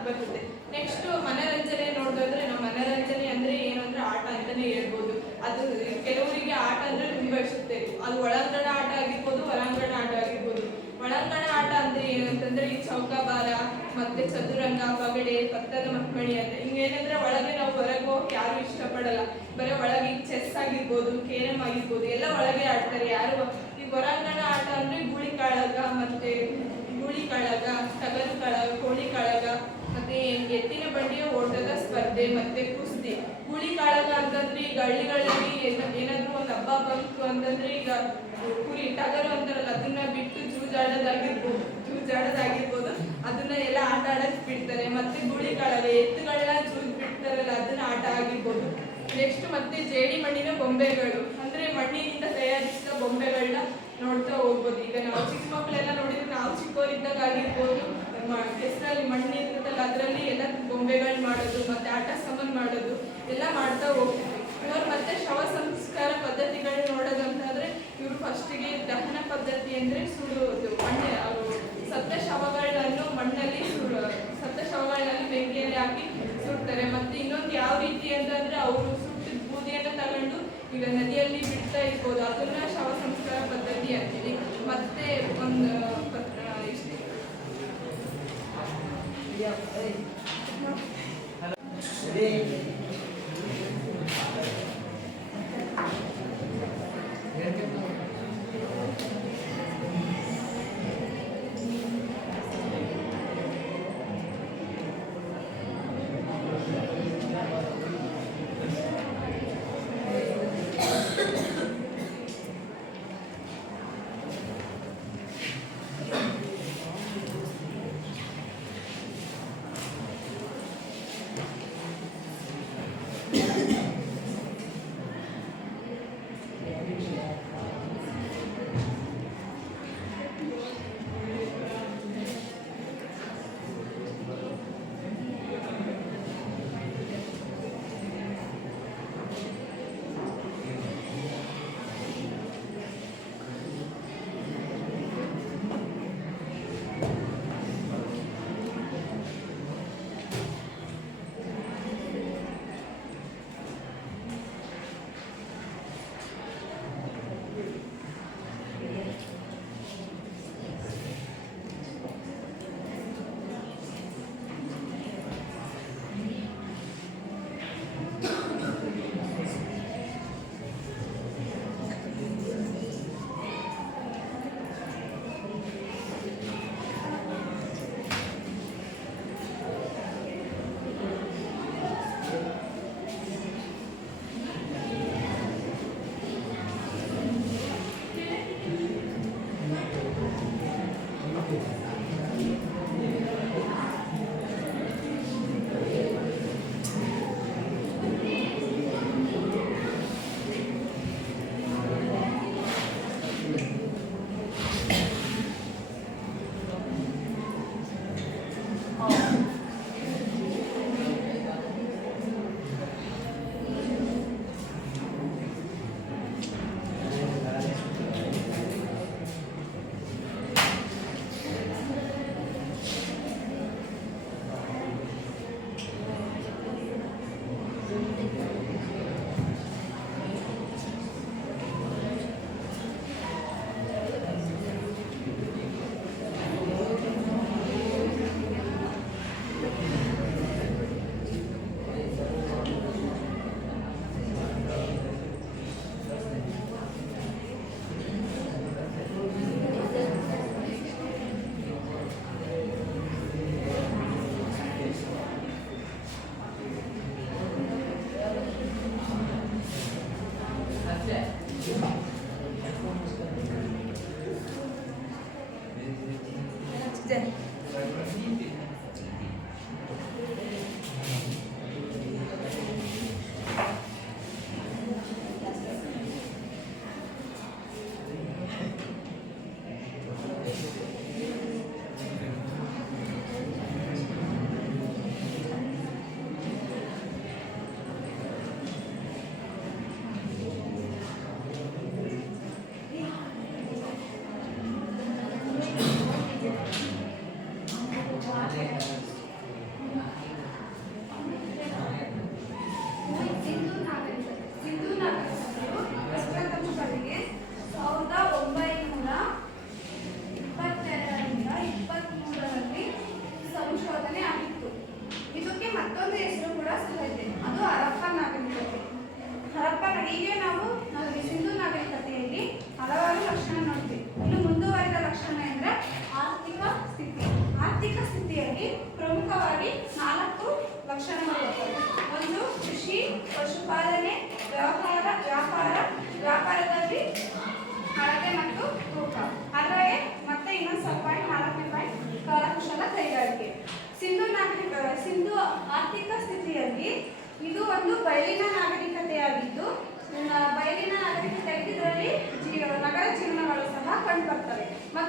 ಬರ್ತದೆ. ನೆಕ್ಸ್ಟ್ ಮನರಂಜನೆ ನೋಡೋದಾದ್ರೆ, ನಾವು ಮನರಂಜನೆ ಅಂದ್ರೆ ಏನು ಅಂದ್ರೆ ಆಟ ಅಂತಾನೆ ಹೇಳ್ಬೋದು. ಅದು ಕೆಲವರಿಗೆ ಆಟ ಅಂದ್ರೆ ತುಂಬಾ ಇಷ್ಟತೆ. ಅದು ಒಳಾಂಗಣ ಆಟ ಆಗಿರ್ಬೋದು, ಹೊರಾಂಗಣ ಆಟ ಆಗಿರ್ಬೋದು. ಒಳಾಂಗಣ ಆಟ ಅಂದ್ರೆ ಏನಂತಂದ್ರೆ ಈ ಚೌಕಾಬಾರ ಮತ್ತೆ ಚದುರಂಗ, ಪಗಡೆ, ಪತ್ತದ ಮಕ್ಕಳಿ ಅಂತ ಹಿಂಗೇನಂದ್ರೆ ಒಳಗೆ ನಾವು ಹೊರಗೆ ಹೋಗಕ್ಕೆ ಯಾರು ಇಷ್ಟಪಡಲ್ಲ. ಬರೀ ಒಳಗೆ ಚೆಸ್ ಆಗಿರ್ಬೋದು, ಕೇರಂ ಆಗಿರ್ಬೋದು ಎಲ್ಲ ಒಳಗೆ ಆಡ್ತಾರೆ. ಯಾರು ಈ ಹೊರಾಂಗಣ ಆಟ ಅಂದ್ರೆ ಗೂಳಿ ಕಾಳಗ, ಮತ್ತೆ ಗೂಳಿ ಕಾಳಗ, ಟಗರು ಕಾಳಗ, ಕೋಳಿ ಕಾಳಗ, ಮತ್ತೆ ಎತ್ತಿನ ಬಂಡಿಯ ಓಟದ ಸ್ಪರ್ಧೆ, ಮತ್ತೆ ಕುಸ್ತಿ. ಗೂಳಿ ಕಾಳಗ ಅಂತಂದ್ರೆ ಈಗ ಹಳ್ಳಿಗಳಲ್ಲಿ ಏನಾದ್ರು ಒಂದು ಹಬ್ಬ ಬಂತು ಅಂತಂದ್ರೆ ಈಗ ಕುರಿ ಟಗರು ಅಂತಾರಲ್ಲ ಅದನ್ನ ಬಿಟ್ಟು ಜೂಜಾಡೋದಾಗಿರ್ಬೋದು ಅದನ್ನ ಎಲ್ಲ ಆಟ ಆಡಕ್ ಬಿಡ್ತಾರೆ. ಮತ್ತೆ ಗೂಳಿ ಕಾಳಗ ಎತ್ತುಗಳನ್ನ ಜೂಜ್ ಬಿಡ್ತಾರಲ್ಲ ಅದನ್ನ ಆಟ ಆಗಿರ್ಬೋದು. ನೆಕ್ಸ್ಟ್ ಮತ್ತೆ ಜೇಡಿ ಮಣ್ಣಿನ ಬೊಂಬೆಗಳು ಅಂದ್ರೆ ಮಣ್ಣಿನಿಂದ ತಯಾರಿಸಿದ ಬೊಂಬೆಗಳನ್ನ ನೋಡ್ತಾ ಹೋಗ್ಬೋದು. ಈಗ ನಾವು ಚಿಕ್ಕ ಮಕ್ಕಳೆಲ್ಲ ನೋಡಿದ್ರೆ ನಾವು ಚಿಕ್ಕವರಿದ್ದಾಗ ಆಗಿರ್ಬೋದು ಹೆಸರಲ್ಲಿ ಮಣ್ಣು ಇರ್ತದಲ್ಲ ಅದರಲ್ಲಿ ಎಲ್ಲ ಬೊಂಬೆಗಳು ಮಾಡೋದು ಮತ್ತೆ ಆಟ ಸಾಮಾನು ಮಾಡೋದು ಎಲ್ಲ ಮಾಡ್ತಾ ಹೋಗ್ತೀವಿ. ಇವ್ರು ಮತ್ತೆ ಶವ ಸಂಸ್ಕಾರ ಪದ್ಧತಿಗಳು ನೋಡೋದಂತಾದ್ರೆ ಇವ್ರು ಫಸ್ಟಿಗೆ ದಹನ ಪದ್ಧತಿ ಅಂದ್ರೆ ಸುಡುವುದು. ಅವರು ಸತ್ತ ಶವಗಳನ್ನು ಸತ್ತ ಶವಗಳಲ್ಲಿ ಬೆಂಕಿಯಲ್ಲಿ ಹಾಕಿ ಸುಡ್ತಾರೆ. ಮತ್ತೆ ಇನ್ನೊಂದು ಯಾವ ರೀತಿ ಅಂತಂದ್ರೆ ಅವರು ಸುಟ್ಟಿದ ಬೂದಿಯನ್ನು ತಗೊಂಡು ಈಗ ನದಿಯಲ್ಲಿ ಬಿಡ್ತಾ ಇರ್ಬೋದು, ಅದನ್ನ ಶವ ಸಂಸ್ಕಾರ ಪದ್ಧತಿ ಅಂತೀವಿ. ಮತ್ತೆ ಒಂದು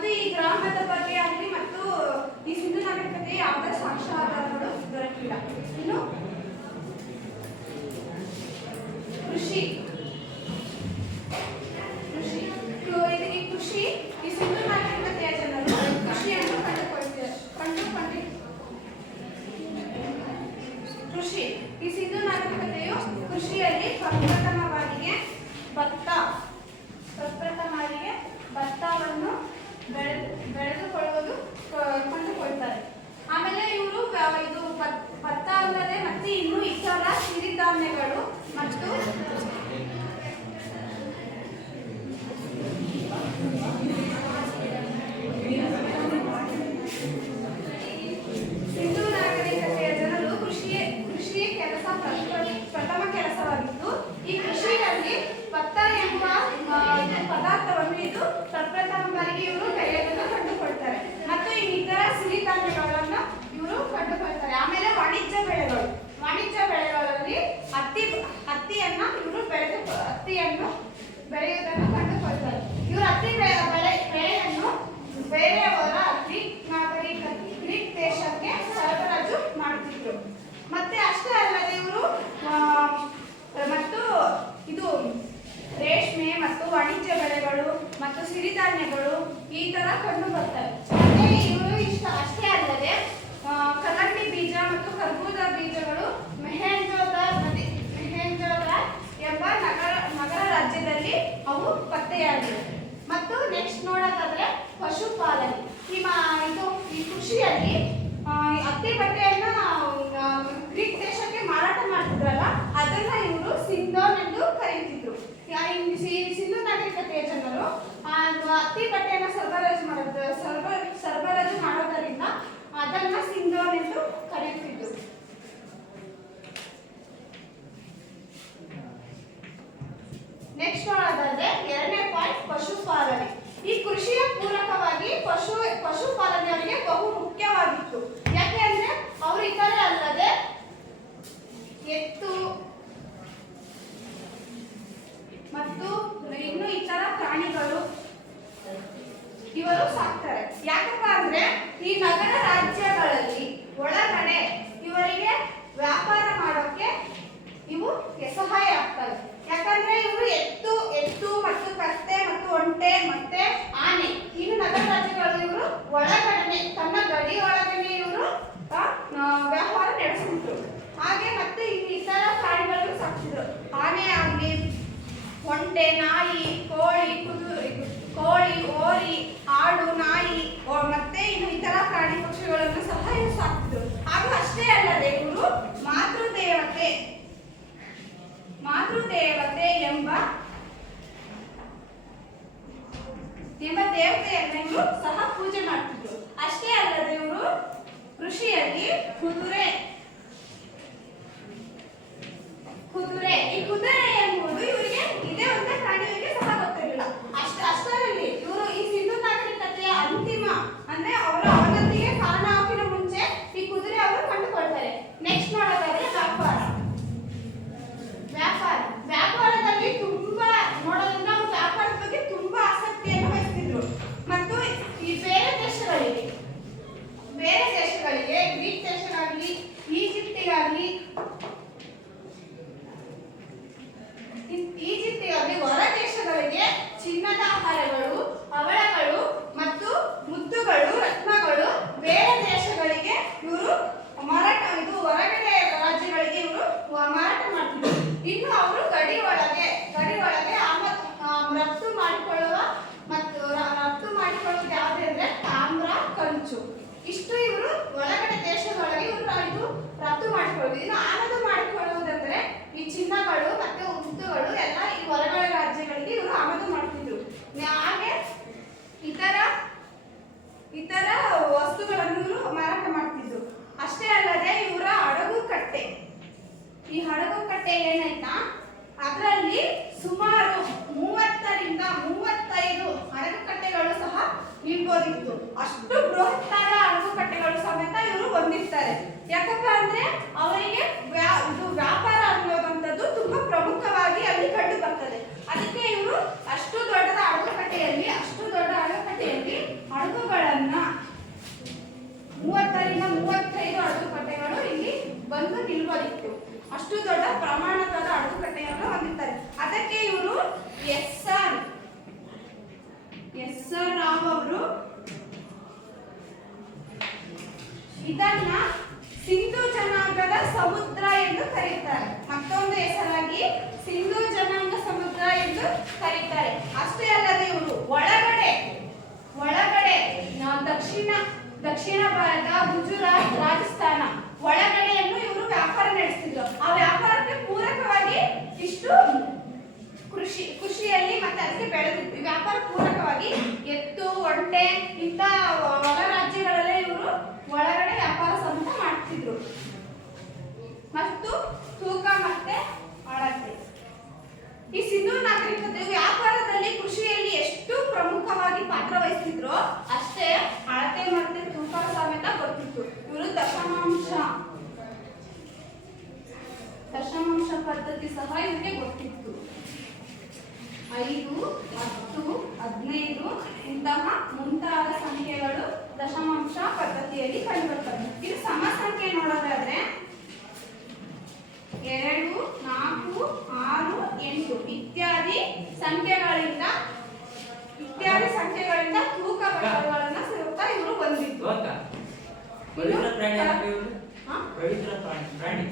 ಮತ್ತು ಈ ಗ್ರಾಮದ ಬಗ್ಗೆ ಆಗಲಿ ಮತ್ತು ಈ ಸಿಂಧು ನಾಗರಿಕತೆ ಯಾವುದೇ ಸಾಕ್ಷ್ಯಾಧಾರಗಳು ದೊರಕಿಲ್ಲ. ಇನ್ನು ಕೃಷಿ ಈ ಸಿಂಧು ನಾಗರಿಕತೆಯ ಜನರು ಕೃಷಿಯನ್ನು ಕೃಷಿ ಈ ಸಿಂಧು ನಾಗರಿಕತೆಯು ಕೃಷಿಯಲ್ಲಿ ಪ್ರಪ್ರಥಮವಾಗಿ ಭತ್ತವನ್ನು ಬೆಳೆದುಕೊಳ್ಳುವುದು ಕಂಡುಕೊಳ್ತಾರೆ. ಆಮೇಲೆ ಇವರು ಇದು ಭತ್ತ ಅಲ್ಲದೆ ಮತ್ತೆ ಇನ್ನು ಇತರ ಸಿರಿಧಾನ್ಯಗಳು ಮತ್ತು ಸಿಂಧು ನಾಗರಿಕತೆಯ ಜನರು ಕೃಷಿಯ ಕೆಲಸ ಪ್ರಥಮ ಕೆಲಸವಾಗಿದ್ದು, ಈ ಕೃಷಿಯಲ್ಲಿ ಭತ್ತ ಎಂಬ ಪದಾರ್ಥವನ್ನು ಇದು ಪ್ರಪ್ರಥಮ ಬಾರಿಗೆ ಇವರು ಬೆಳೆಯೋದನ್ನು ಕಂಡುಕೊಳ್ತಾರೆ ಮತ್ತು ಇನ್ನಿತರ ಸಿರಿಧಾನ್ಯಗಳನ್ನು ಇವರು ಕಂಡುಕೊಳ್ತಾರೆ. ಆಮೇಲೆ ವಾಣಿಜ್ಯ ಬೆಳೆಗಳಲ್ಲಿ ಹತ್ತಿಯನ್ನು ಇವರು ಬೆಳೆಯುವುದನ್ನು ಕಂಡುಕೊಳ್ತಾರೆ. ಇವರು ಹತ್ತಿ ಬೆಳೆಯನ್ನು ಬೇರೆಯವರ ಗ್ರೀಕ್ ದೇಶಕ್ಕೆ ಸರಬರಾಜು ಮಾಡುತ್ತಿದ್ರು. ಮತ್ತೆ ಅಷ್ಟೇ ಅಲ್ಲದೆ ಇವರು ಮತ್ತು ಇದು ರೇಷ್ಮೆ ಮತ್ತು ವಾಣಿಜ್ಯ ಬೆಳೆಗಳು ಮತ್ತು ಸಿರಿಧಾನ್ಯಗಳು ಈ ತರ ಕಂಡು ಬರ್ತವೆ. ಇವರು ಅಷ್ಟೇ ಅಲ್ಲದೆ ಕಲ್ಲಂಗಡಿ ಬೀಜ ಮತ್ತು ಕರ್ಬೂಜ ಬೀಜಗಳು ಮೊಹೆಂಜೊದಾರೋ ಎಂಬ ನಗರ ರಾಜ್ಯದಲ್ಲಿ ಅವು ಪತ್ತೆಯಾಗಿವೆ. ಮತ್ತು ನೆಕ್ಸ್ಟ್ ನೋಡೋದಾದ್ರೆ ಪಶುಪಾಲನೆ. ಈ ಕೃಷಿಯಲ್ಲಿ ಹತ್ತಿ ಬಟ್ಟೆಯನ್ನ ಗ್ರೀಕ್ ದೇಶಕ್ಕೆ ಮಾರಾಟ ಮಾಡ್ತಿದ್ರಲ್ಲ, ಅದನ್ನ ಇವರು ಸಿಂಧೋನ್ ಎಂದು ಕರೀತಿದ್ರು. ಸಿಂಧು ನಾಗರಿಕತೆಯ ಜನರು ಹತ್ತಿ ಬಟ್ಟೆಯನ್ನ ಸರಬರಾಜು ಮಾಡೋದರಿಂದ ಅದನ್ನ ಸಿಂಧೋನ್ ಎಂದು ಕರೆಯುತ್ತಿದ್ರು. ನೆಕ್ಸ್ಟ್ ನೋಡೋದಾದ್ರೆ ಎರಡನೇ ಪಾಯಿಂಟ್ ಪಶುಪಾಲನೆ. ಈ ಕೃಷಿಯ ಪೂರಕವಾಗಿ ಪಶುಪಾಲನೆ ಅವರಿಗೆ ಬಹು ಮುಖ್ಯವಾಗಿತ್ತು. ಯಾಕೆ ಅಂದ್ರೆ ಅವರು ಇತರೆ ಅಲ್ಲದೆ ಎತ್ತು ಮತ್ತು ಇನ್ನು ಇತರ ಪ್ರಾಣಿಗಳು ಇವರು ಸಾಕ್ತಾರೆ. ಯಾಕಪ್ಪ ಅಂದ್ರೆ ಈ ನಗರ ರಾಜ್ಯಗಳಲ್ಲಿ ಒಳಗಡೆ ಇವರಿಗೆ ವ್ಯಾಪಾರ ಮಾಡೋಕೆ ಇವು ಸಹಾಯ ಆಗ್ತವೆ. ಯಾಕಂದ್ರೆ ಇವರು ಎತ್ತು ಮತ್ತು ಕತ್ತೆ ಮತ್ತು ಒಂಟೆ ಮತ್ತೆ ಆನೆ ಇನ್ನು ನಗರ ರಾಜ್ಯಗಳು ಇವರು ಒಳಗಡೆ ತನ್ನ ಗಡಿ ಒಳಗಡೆ ಇವರು ವ್ಯವಹಾರ ನಡೆಸಿದ್ರು. ಹಾಗೆ ಮತ್ತೆ ಇತರ ಪ್ರಾಣಿಗಳನ್ನು ಸಾಕ್ತಿದ್ರು. ಆನೆ ಆಗಲಿ, ಒಂಟೆ, ನಾಯಿ, ಕೋಳಿ, ಓರಿ, ಆಡು, ನಾಯಿ ಮತ್ತೆ ಇನ್ನು ಇತರ ಪ್ರಾಣಿ ಪಕ್ಷಿಗಳನ್ನು ಸಹ ಇವರು ಸಾಕ್ತಿದ್ರು. ಹಾಗೂ ಅಷ್ಟೇ ಅಲ್ಲದೆ ಇವರು ಮಾತೃದೇವತೆ ಎಂಬ ದೇವತೆಯನ್ನು ಇವರು ಸಹ ಪೂಜೆ ಮಾಡ್ತಿದ್ರು. ಅಷ್ಟೇ ಅಲ್ಲದೆ ಇವರು ಕೃಷಿಯಲ್ಲಿ ಕುದುರೆ ಈ ಕುದುರೆ ಎಂಬುದು ಇವರಿಗೆ ಇದೇ ಒಂದೇ ಪ್ರಾಣಿ ಇವರಿಗೆ ಸಹ ಗೊತ್ತಿರಲಿಲ್ಲ. ಅಷ್ಟರಲ್ಲಿ ಇವರು ಈ ಸಿಂಧು ನಾಗರಿಕತೆಯ ಅಂತಿಮ ಅಂದ್ರೆ ಅವರ ಅವನತಿಗೆ ಕಾರಣ ಆಗಿನ ಮುಂಚೆ ಈ ಕುದುರೆ ಅವರು ಕಂಡುಕೊಳ್ತಾರೆ. ನೆಕ್ಸ್ಟ್ ನೋಡೋದಾದ್ರೆ ವ್ಯಾಪಾರದಲ್ಲಿ ತುಂಬಾ ನೋಡೋದ್ರಿಂದ ಅವರು ವ್ಯಾಪಾರದ ಬಗ್ಗೆ ತುಂಬಾ ಆಸಕ್ತಿಯನ್ನು ವಹಿಸ್ತಿದ್ರು. ಮತ್ತು ಈ ಬೇರೆ ದೇಶಗಳಿಗೆ ಗ್ರೀಕ್ ದೇಶಗಾಗಲಿ, ಈಜಿಪ್ಟಿಗಾಗಲಿ ಹೊರ ದೇಶಗಳಿಗೆ ಚಿನ್ನದ ಆಹಾರಗಳು, ಹವಳಗಳು ಮತ್ತು ಮುತ್ತುಗಳು, ರತ್ನಗಳು ಬೇರೆ ದೇಶಗಳಿಗೆ ಇವರು ಹೊರಗಡೆ ರಾಜ್ಯಗಳಿಗೆ ಇವರು ಮಾರಾಟ ಮಾಡ್ತಿದ್ರು. ಇನ್ನು ಅವರು ಗಡಿ ಒಳಗೆ ರಫ್ತು ಮಾಡಿಕೊಳ್ಳುವುದು ಯಾವುದಂದ್ರೆ ತಾಮ್ರ, ಕಂಚು ಇಷ್ಟು ಇವರು ಒಳಗಡೆ ದೇಶದೊಳಗೆ ಇವರು ರಫ್ತು ಮಾಡಿಕೊಳ್ಳುವುದು. ಇನ್ನು ಆಮದು ಮಾಡಿಕೊಳ್ಳುವುದಂದ್ರೆ ಈ ಚಿನ್ನಗಳು ಮತ್ತೆ ಮುತ್ತುಗಳು ಎಲ್ಲ ಈ ಹೊರಗಡೆ ರಾಜ್ಯಗಳಿಗೆ ಇವರು ಆಮದು ಮಾಡ್ತಿದ್ರು. ಹಾಗೆ ಇತರ ವಸ್ತುಗಳನ್ನು ಇವರು ಮಾರಾಟ ಮಾಡ್ತಿದ್ರು. ಅಷ್ಟೇ ಅಲ್ಲದೆ ಇವರ ಹಡಗುಕಟ್ಟೆ ಏನಾಯ್ತಾ ಅದರಲ್ಲಿ ಸುಮಾರು 30 ರಿಂದ 35 ಹಡಗುಕಟ್ಟೆಗಳು ಸಹ ನಿಲ್ಬೋದಿತ್ತು. ಅಷ್ಟು ಬೃಹತ್ತಾದ ಹಡಗುಕಟ್ಟೆಗಳು ಸಮೇತ ಇವರು ಹೊಂದಿರ್ತಾರೆ. ಯಾಕಪ್ಪ ಅಂದ್ರೆ ಅವರಿಗೆ ವ್ಯಾಪಾರ ಅನ್ನೋದಂಥದ್ದು ತುಂಬಾ ಪ್ರಮುಖವಾಗಿ ಅಲ್ಲಿ ಕಂಡು ಬರ್ತದೆ. ಅದಕ್ಕೆ ಇವರು ಅಷ್ಟು ದೊಡ್ಡ ಹಡಗುಕಟ್ಟೆಯಲ್ಲಿ ದಕ್ಷಿಣ ಭಾರತ, ಗುಜರಾತ್, ರಾಜಸ್ಥಾನ ಒಳಗಡೆಯನ್ನು ಇವರು ವ್ಯಾಪಾರ ನಡೆಸ್ತಿದ್ರು. ಆ ವ್ಯಾಪಾರಕ್ಕೆ ಪೂರಕವಾಗಿ ಇಷ್ಟು ಕೃಷಿಯಲ್ಲಿ ಮತ್ತೆ ಅದಕ್ಕೆ ಬೆಳೆದಿತ್ತು. ವ್ಯಾಪಾರ ಪೂರಕವಾಗಿ ಎತ್ತು, ಒಂಟೆ ಇಂಥ ಹೊರ ರಾಜ್ಯಗಳಲ್ಲೇ ಇವರು ಒಳಗಡೆ ವ್ಯಾಪಾರ ಸಮೇತ ಮಾಡ್ತಿದ್ರು. ಮತ್ತು ತೂಕ ಮತ್ತೆ ಅಳತೆ. ಈ ಸಿಂಧೂ ನಾಗರಿಕತೆ ವ್ಯಾಪಾರದಲ್ಲಿ ಕೃಷಿಯಲ್ಲಿ ಎಷ್ಟು ಪ್ರಮುಖವಾಗಿ ಪಾತ್ರ ವಹಿಸ್ತಿದ್ರು ಅಷ್ಟೇ ಅಳತೆ ಮತ್ತೆ ತೂಕ ಸಮೇತ ಗೊತ್ತಿತ್ತು. ಇವರು ದಶಮಾಂಶ ಪದ್ಧತಿ ಸಹ ಇವರಿಗೆ ಗೊತ್ತಿತ್ತು. 5, 10, 15 ಇಂತಹ ಮುಂತಾದ ಸಂಖ್ಯೆಗಳು ದಶಮಾಂಶ ಪದ್ಧತಿಯಲ್ಲಿ ಕಂಡುಬರ್ತವೆ. ಇದು ಸಮ ಸಂಖ್ಯೆ ನೋಡೋದಾದ್ರೆ 2, 4, 6, 8 ಇತ್ಯಾದಿ ಸಂಖ್ಯೆಗಳಿಂದ ತೂಕ ಗಳನ್ನು ಸೇರುತ್ತಾ ಇವರು ಬಂದಿದ್ದು. ಪವಿತ್ರ ಪ್ರಾಣಿ ಯಾವುದು ಇವರು? ಹಾ? ಪವಿತ್ರ ಪ್ರಾಣಿ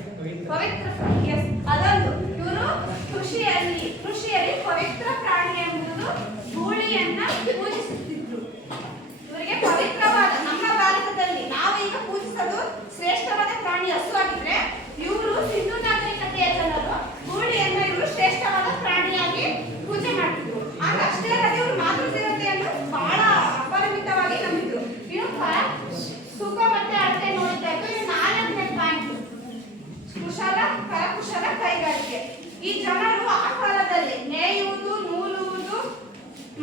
ಪವಿತ್ರ ಪ್ರಾಣಿ, yes, ಅದೊಂದು. ಇವರು ಕೃಷಿಯಲ್ಲಿ ಪವಿತ್ರ ಪ್ರಾಣಿ ಎಂಬುದು ಗೂಳಿಯನ್ನ ಪೂಜಿಸುತ್ತಿದ್ರು. ಇವರಿಗೆ ಪವಿತ್ರವಾದ, ನಮ್ಮ ಭಾರತದಲ್ಲಿ ನಾವು ಈಗ ಪೂಜಿಸೋದು ಶ್ರೇಷ್ಠವಾದ ಪ್ರಾಣಿ ಹಸು ಆಗಿದ್ರೆ, ಇವರು ಸಿಂಧೂ ನಾಗರಿಕತೆಯ ಜನರು ಗೂಳಿಯನ್ನ ಇವರು ಶ್ರೇಷ್ಠವಾದ ಪ್ರಾಣಿಯಾಗಿ ಪೂಜೆ ಮಾಡ್ತಿದ್ರು. ಅಷ್ಟೇ ಅಲ್ಲದೆ ಇವರು ಮಾತೃದೇವತೆಯನ್ನು ಬಹಳ ಅಪರಿಮಿತವಾಗಿ ನಂಬಿದ್ರು. ಇನ್ನು ತೂಕ ಮತ್ತೆ ಅಳತೆ ನೋಡಿದಾಗ 4ನೇ ಪಾಯಿಂಟ್ ಕರಕುಶಲ ಕೈಗಾರಿಕೆ. ಈ ಜನರು ಆ ಕಾಲದಲ್ಲಿ ನೇಯುವುದು, ನೂಲುವುದು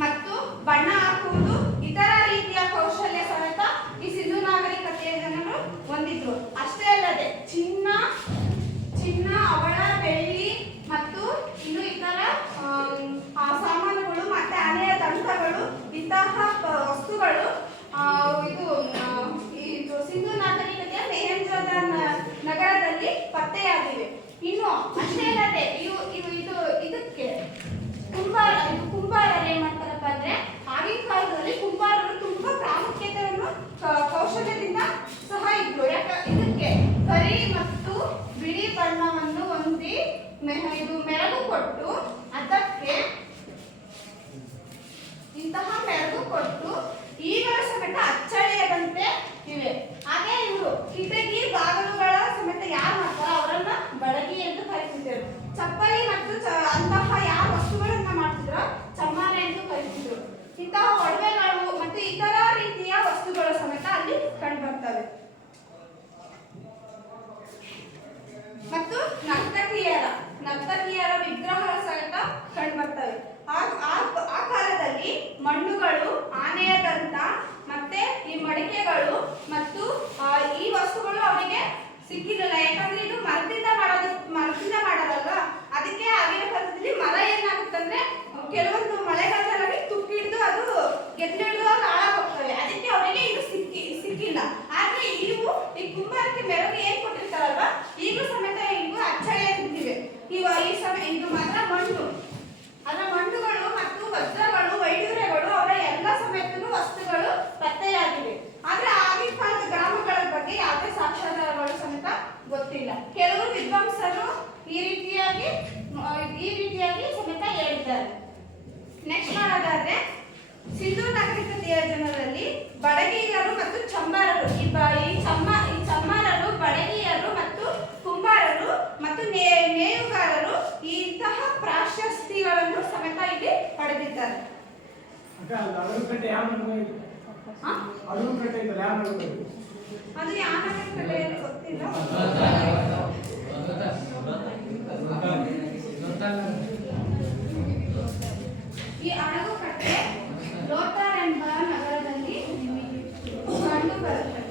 ಮತ್ತು ಬಣ್ಣ ಹಾಕುವುದು ಇತರ ರೀತಿಯ ಕೌಶಲ್ಯ ಸಮೇತ ಈ ಸಿಂಧೂ ನಾಗರಿಕತೆಯ ಜನರು ಹೊಂದಿದ್ರು. ಅಷ್ಟೇ ಅಲ್ಲದೆ ಚಿನ್ನ, ಅವಳ, ಬೆಳ್ಳಿ ಮತ್ತು ಇನ್ನು ಇತರ ಸಾಮಾನುಗಳು ಮತ್ತೆ ಆನೆಯ ದಂತಗಳು ಇಂತಹ ವಸ್ತುಗಳು ಇದು ಸಿಂಧೂ ನಾಗರಿಕತೆಯ ಮಹೇಂದ್ರದ ನಗರದಲ್ಲಿ ಪತ್ತೆಯಾಗಿವೆ. ಇನ್ನು ಅಷ್ಟೇ ಅಲ್ಲದೆ ಇದಕ್ಕೆ ಕುಂಬಾರರು ಏನ್ ಮಾಡ್ತಾರಪ್ಪ ಅಂದ್ರೆ, ಆಗಿನ ಕಾಲದಲ್ಲಿ ಕುಂಬಾರರು ತುಂಬಾ ಪ್ರಾಮುಖ್ಯತೆಯನ್ನು ಕೌಶಲ್ಯದಿಂದ ಸಹ ಇದ್ರು. ಇದಕ್ಕೆ ಕರಿ ಮತ್ತು ಬಿಳಿ ಬಣ್ಣವನ್ನು ಹೊಂದಿ ಮೆರಗು ಕೊಟ್ಟು ಈಗಲೂ ಸಮೇತ ಅಚ್ಚಳಿಯದಂತೆ ಇವೆ. ಹಾಗೆ ಇವರು ಕಿಟಕಿ ಬಾಗಿಲುಗಳ ಸಮೇತ ಯಾರು ಮಾಡ್ತಾರೋ ಅವರನ್ನ ಬಡಗಿ ಎಂದು ಕರೆಯುತ್ತಿದ್ದರು. ಚಪ್ಪಲಿ ಮತ್ತು ಅಂತಹ ಯಾವ ವಸ್ತುಗಳನ್ನ ಮಾಡ್ತಿದ್ರೋ ಚಮ್ಮಾನೆ ಎಂದು ಕರೆಯುತ್ತಿದ್ರು. ಇಂತಹ ಒಡವೆಗಳು ಮತ್ತು ಇತರ ರೀತಿಯ ವಸ್ತುಗಳು ಸಮೇತ ಅಲ್ಲಿ ಕಂಡುಬರ್ತವೆ. ಮತ್ತು ನರ್ತಕಿಯರ ವಿಗ್ರಹಗಳು ಸಹಿತ ಕಂಡುಬರ್ತವೆ. ಆ ಕಾಲದಲ್ಲಿ ಮಣ್ಣುಗಳು, ಆನೆಯ ದಂತ ಮತ್ತೆ ಈ ಮಡಿಕೆಗಳು ಮತ್ತು ಈ ವಸ್ತುಗಳು ಅವರಿಗೆ ಸಿಕ್ಕಿರಲಿಲ್ಲ. ಯಾಕಂದ್ರೆ ಇದು ಮರದಿಂದ ಮಾಡೋದಲ್ಲ. ಅದಕ್ಕೆ ಆಗಿನ ಕಾಲದಲ್ಲಿ ಮರ ಏನಾಗುತ್ತಂದ್ರೆ ಕೆಲವೊಂದು ಮಳೆಗಾಲದಲ್ಲಿ ತುಕ್ಕು ಹಿಡಿದು ಅದು ಗೆದ್ದಿಡಿದು ಹಾಳಾಗೋಗ್ತವೆ. ಅದಕ್ಕೆ ಅವರಿಗೆ ಇದು ಸಿಕ್ಕಿಲ್ಲ. ಆದ್ರೆ ಇವು ಈ ಕುಂಬಾರಕ್ಕೆ ಮೆರಗು ಏನ್ ಕೊಟ್ಟಿರ್ತಾರಲ್ವಾ, ಈಗಲೂ ಸಮೇತ ಇವು ಅಚ್ಚಳಿಯ ನಿಂತಿವೆ. ಇದು ಮಾತ್ರ ಮಣ್ಣುಗಳು ಮತ್ತು ವಜ್ರಗಳು, ವೈಡೂರ್ಯಗಳು ಅವರ ಎಲ್ಲ ಸಮೇತನು ವಸ್ತುಗಳು ಪತ್ತೆಯಾಗಿವೆ. ಆದ್ರೆ ಆಗಿನ ಕಾಲದ ಗ್ರಾಮಗಳ ಬಗ್ಗೆ ಯಾವುದೇ ಸಾಕ್ಷ್ಯಾಧಾರಗಳು ಸಮೇತ ಗೊತ್ತಿಲ್ಲ. ಕೆಲವರು ವಿದ್ವಾಂಸರು ಈ ರೀತಿಯಾಗಿ ಸಮೇತ ಹೇಳಿದ್ದಾರೆ. ನೆಕ್ಸ್ಟ್ ಮಾಡೋದಾದ್ರೆ ಸಿಂಧೂ ನಾಗರಿಕತೆಯ ಜನರಲ್ಲಿ ಬಡಗಿಯರು ಮತ್ತು ಚಮ್ಮಾರರು, ಈ ಚಮ್ಮಾರರು, ಬಡಗಿಯರು ಮತ್ತು ಕುಂಬಾರರು ಮತ್ತು ನೇಯುಗಾರರು ಇಂತಹ ಪ್ರಾಶಸ್ತಿಗಳನ್ನು ಸಮೇತ ಇಲ್ಲಿ ಪಡೆದಿದ್ದಾರೆ. ಅದು ಯಾವ ಕಡೆಯಲ್ಲಿ ಗೊತ್ತಿಲ್ಲ. ಈ ಅಣಗುಕಟ್ಟೆ ಲೋಥಾರ್ ಎಂಬ ನಗರದಲ್ಲಿ ಕಂಡು ಬರುತ್ತದೆ.